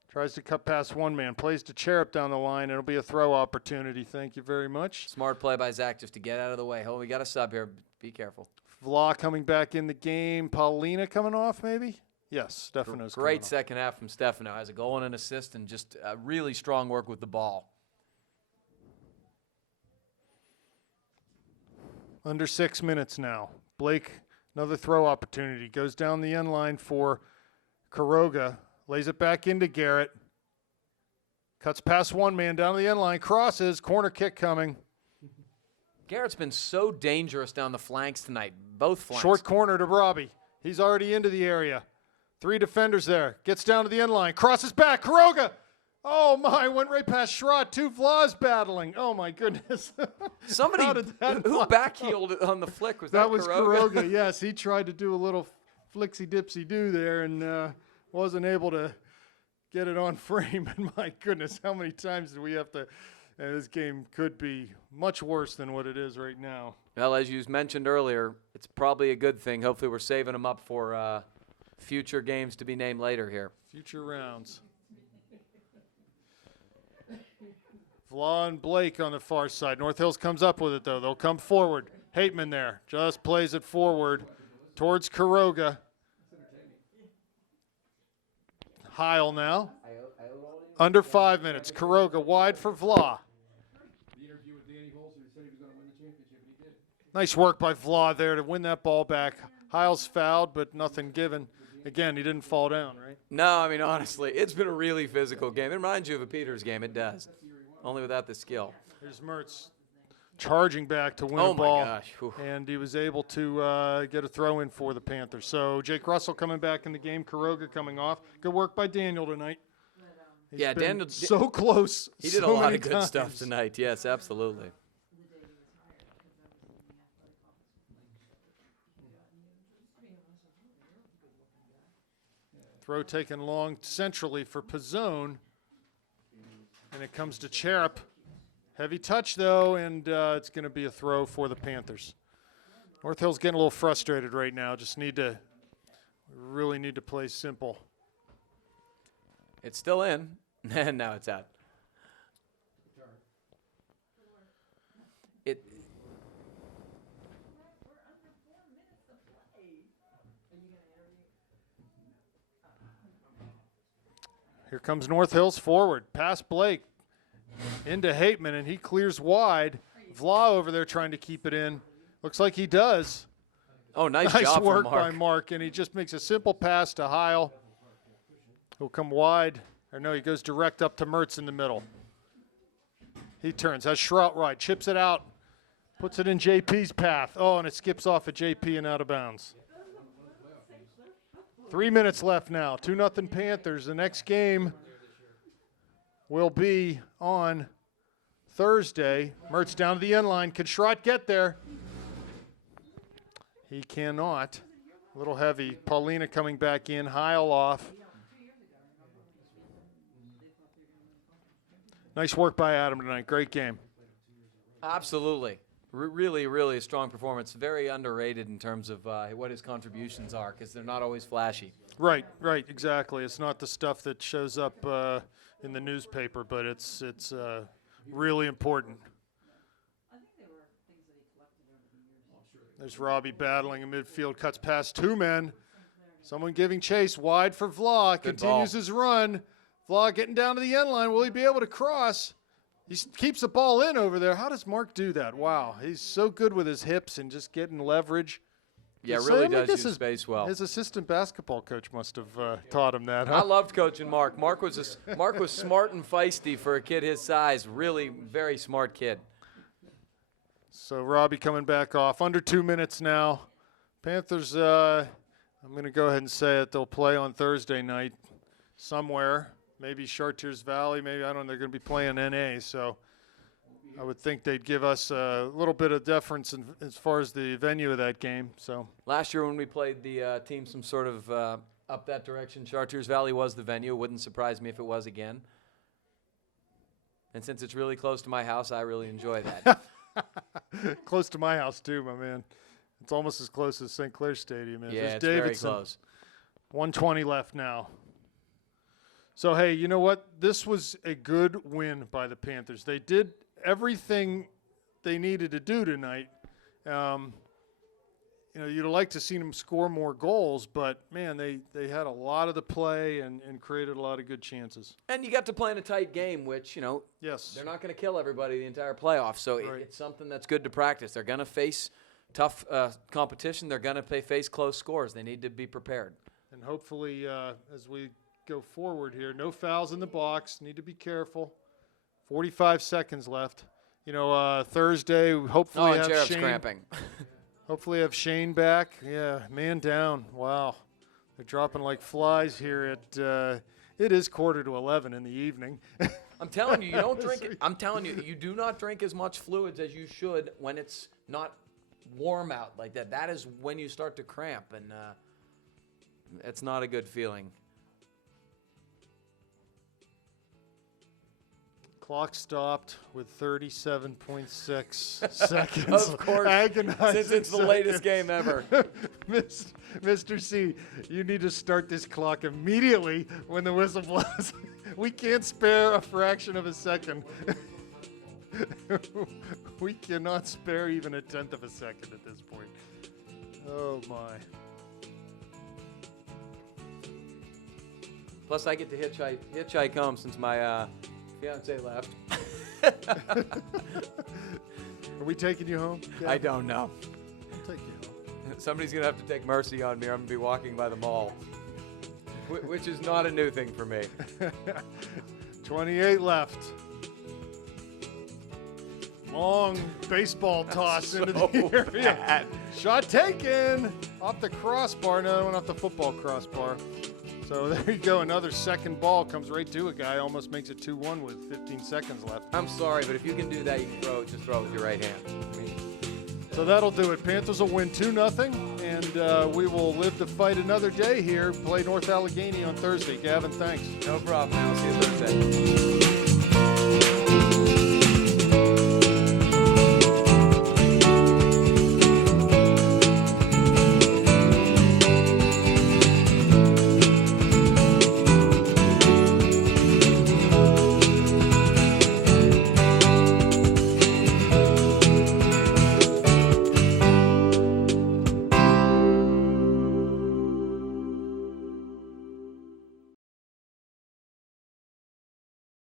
Tries to cut past one man. Plays to Cherub down the line. It'll be a throw opportunity. Thank you very much. Smart play by Zach just to get out of the way. Oh, we got a sub here. Be careful. Vla coming back in the game. Paulina coming off, maybe? Yes, Stefano's coming Great off. second half from Stefano. Has a goal and an assist and just really strong work with the ball. Under 6 minutes now. Blake, another throw opportunity. Goes down the end line for Kuroga. Lays it back into Garrett. Cuts past one man down to the end line. Crosses. Corner kick coming. Garrett's been so dangerous down the flanks tonight. Both flanks. Short corner to Robbie. He's already into the area. 3 defenders there. Gets down to the end line. Crosses back. Kuroga. Oh, my. Went right past Schrott. 2 Vlas battling. Oh, my goodness. Somebody who backheeled it on the flick. Was that was Kuroga? Kuroga. Yes, he tried to do a little flixie-dipsy-do there and wasn't able to get it on frame. And my goodness, how many times do we have to this game could be much worse than what it is right now. Well, as you mentioned earlier, it's probably a good thing. Hopefully we're saving them up for future games to be named later here. Future rounds. Vla and Blake on the far side. North Hills comes up with it, though. They'll come forward. Hateman there just plays it forward towards Kuroga. Heil now. Under 5 minutes. Kuroga wide for Vla. Nice work by Vla there to win that ball back. Heil's fouled, but nothing given. Again, he didn't fall down, right? No, I mean, honestly, it's been a really physical game. It reminds you of a Peters game. It does. Only without the skill. Here's Mertz charging back to win a ball. Oh, my gosh. Whew. And he was able to get a throw in for the Panthers. So Jake Russell coming back in the game. Kuroga coming off. Good work by Daniel tonight. He's been Daniel so close. He did so a lot many of good times. stuff tonight. Yes, absolutely. Throw taken long centrally for Pizzone. And it comes to Cherub. Heavy touch, though, and it's going to be a throw for the Panthers. North Hill's getting a little frustrated right now. Really need to play simple. It's still in, and now it's out. Here comes North Hills forward. Past Blake. Into Hateman, and he clears wide. Vla over there trying to keep it in. Looks like he does. Oh, nice Nice job work from Mark. by Mark, and he just makes a simple pass to Heil. He'll come wide. Or no, he goes direct up to Mertz in the middle. He turns, has Schrout right, chips it out, puts it in JP's path. Oh, and it skips off at JP and out of bounds. 3 minutes left now. 2-0 Panthers. The next game will be on Thursday. Mertz down to the end line. Can Schrott get there? He cannot. A little heavy. Paulina coming back in. Heil off. Nice work by Adam tonight. Great game. Absolutely. Really, really a strong performance. Very underrated in terms of what his contributions are because they're not always flashy. Right, exactly. It's not the stuff that shows up in the newspaper, but it's really important. There's Robbie battling in midfield, cuts past 2 men. Someone giving chase wide for Vla. Continues his run. Vla getting down to the end line. Will he be able to cross? He keeps the ball in over there. How does Mark do that? Wow, he's so good with his hips and just getting leverage. Yeah, really does use space well. His assistant basketball coach must have taught him that, huh? I loved coaching Mark. Mark was smart and feisty for a kid his size. Really, very smart kid. So Robbie coming back off. Under 2 minutes now. Panthers, I'm going to go ahead and say it. They'll play on Thursday night somewhere. Maybe Chartiers Valley. Maybe, I don't know. They're going to be playing NA. So I would think they'd give us a little bit of deference as far as the venue of that game. So last year when we played the team some sort of up that direction, Chartiers Valley was the venue. It wouldn't surprise me if it was again. And since it's really close to my house, I really enjoy that. Close to my house, too, my man. It's almost as close as St. Clair Stadium is. Yeah, There's it's Davidson. very close. 1:20 left now. So, hey, you know what? This was a good win by the Panthers. They did everything they needed to do tonight. You'd like to see them score more goals, but, man, they had a lot of the play and created a lot of good chances. And you got to play in a tight game, which, yes, they're not going to kill everybody the entire playoff. So right. It's something that's good to practice. They're going to face tough competition. They're going to face close scores. They need to be prepared. And hopefully, as we go forward here, no fouls in the box. Need to be careful. 45 seconds left. Thursday, hopefully have Jarrett's Shane. cramping. Hopefully have Shane back. Yeah, man down. Wow. They're dropping like flies here at it is 11:15 in the evening. I'm telling you, you don't drink it. I'm telling you, you do not drink as much fluids as you should when it's not warm out like that. That is when you start to cramp, and it's not a good feeling. Clock stopped with 37.6 seconds. Of course, Agonizing since it's the latest game ever. Mr. C, you need to start this clock immediately when the whistle blows. We can't spare a fraction of a second. We cannot spare even a tenth of a second at this point. Oh, my. Plus, I get to hitchhike home since my fiance left. Are we taking you home? Yeah. I don't know. I'll take you home. Somebody's going to have to take mercy on me, or I'm going to be walking by the mall, which is not a new thing for me. 28 left. Long baseball toss into the area. Bad. Shot taken off the crossbar. No, it went off the football crossbar. So there you go. Another second ball comes right to a guy. Almost makes it 2-1 with 15 seconds left. I'm sorry, but if you can do that, you can just throw it with your right hand. So that'll do it. Panthers will win 2-0, and we will live to fight another day here. Play North Allegheny on Thursday. Gavin, thanks. No problem, man. I'll see you Thursday.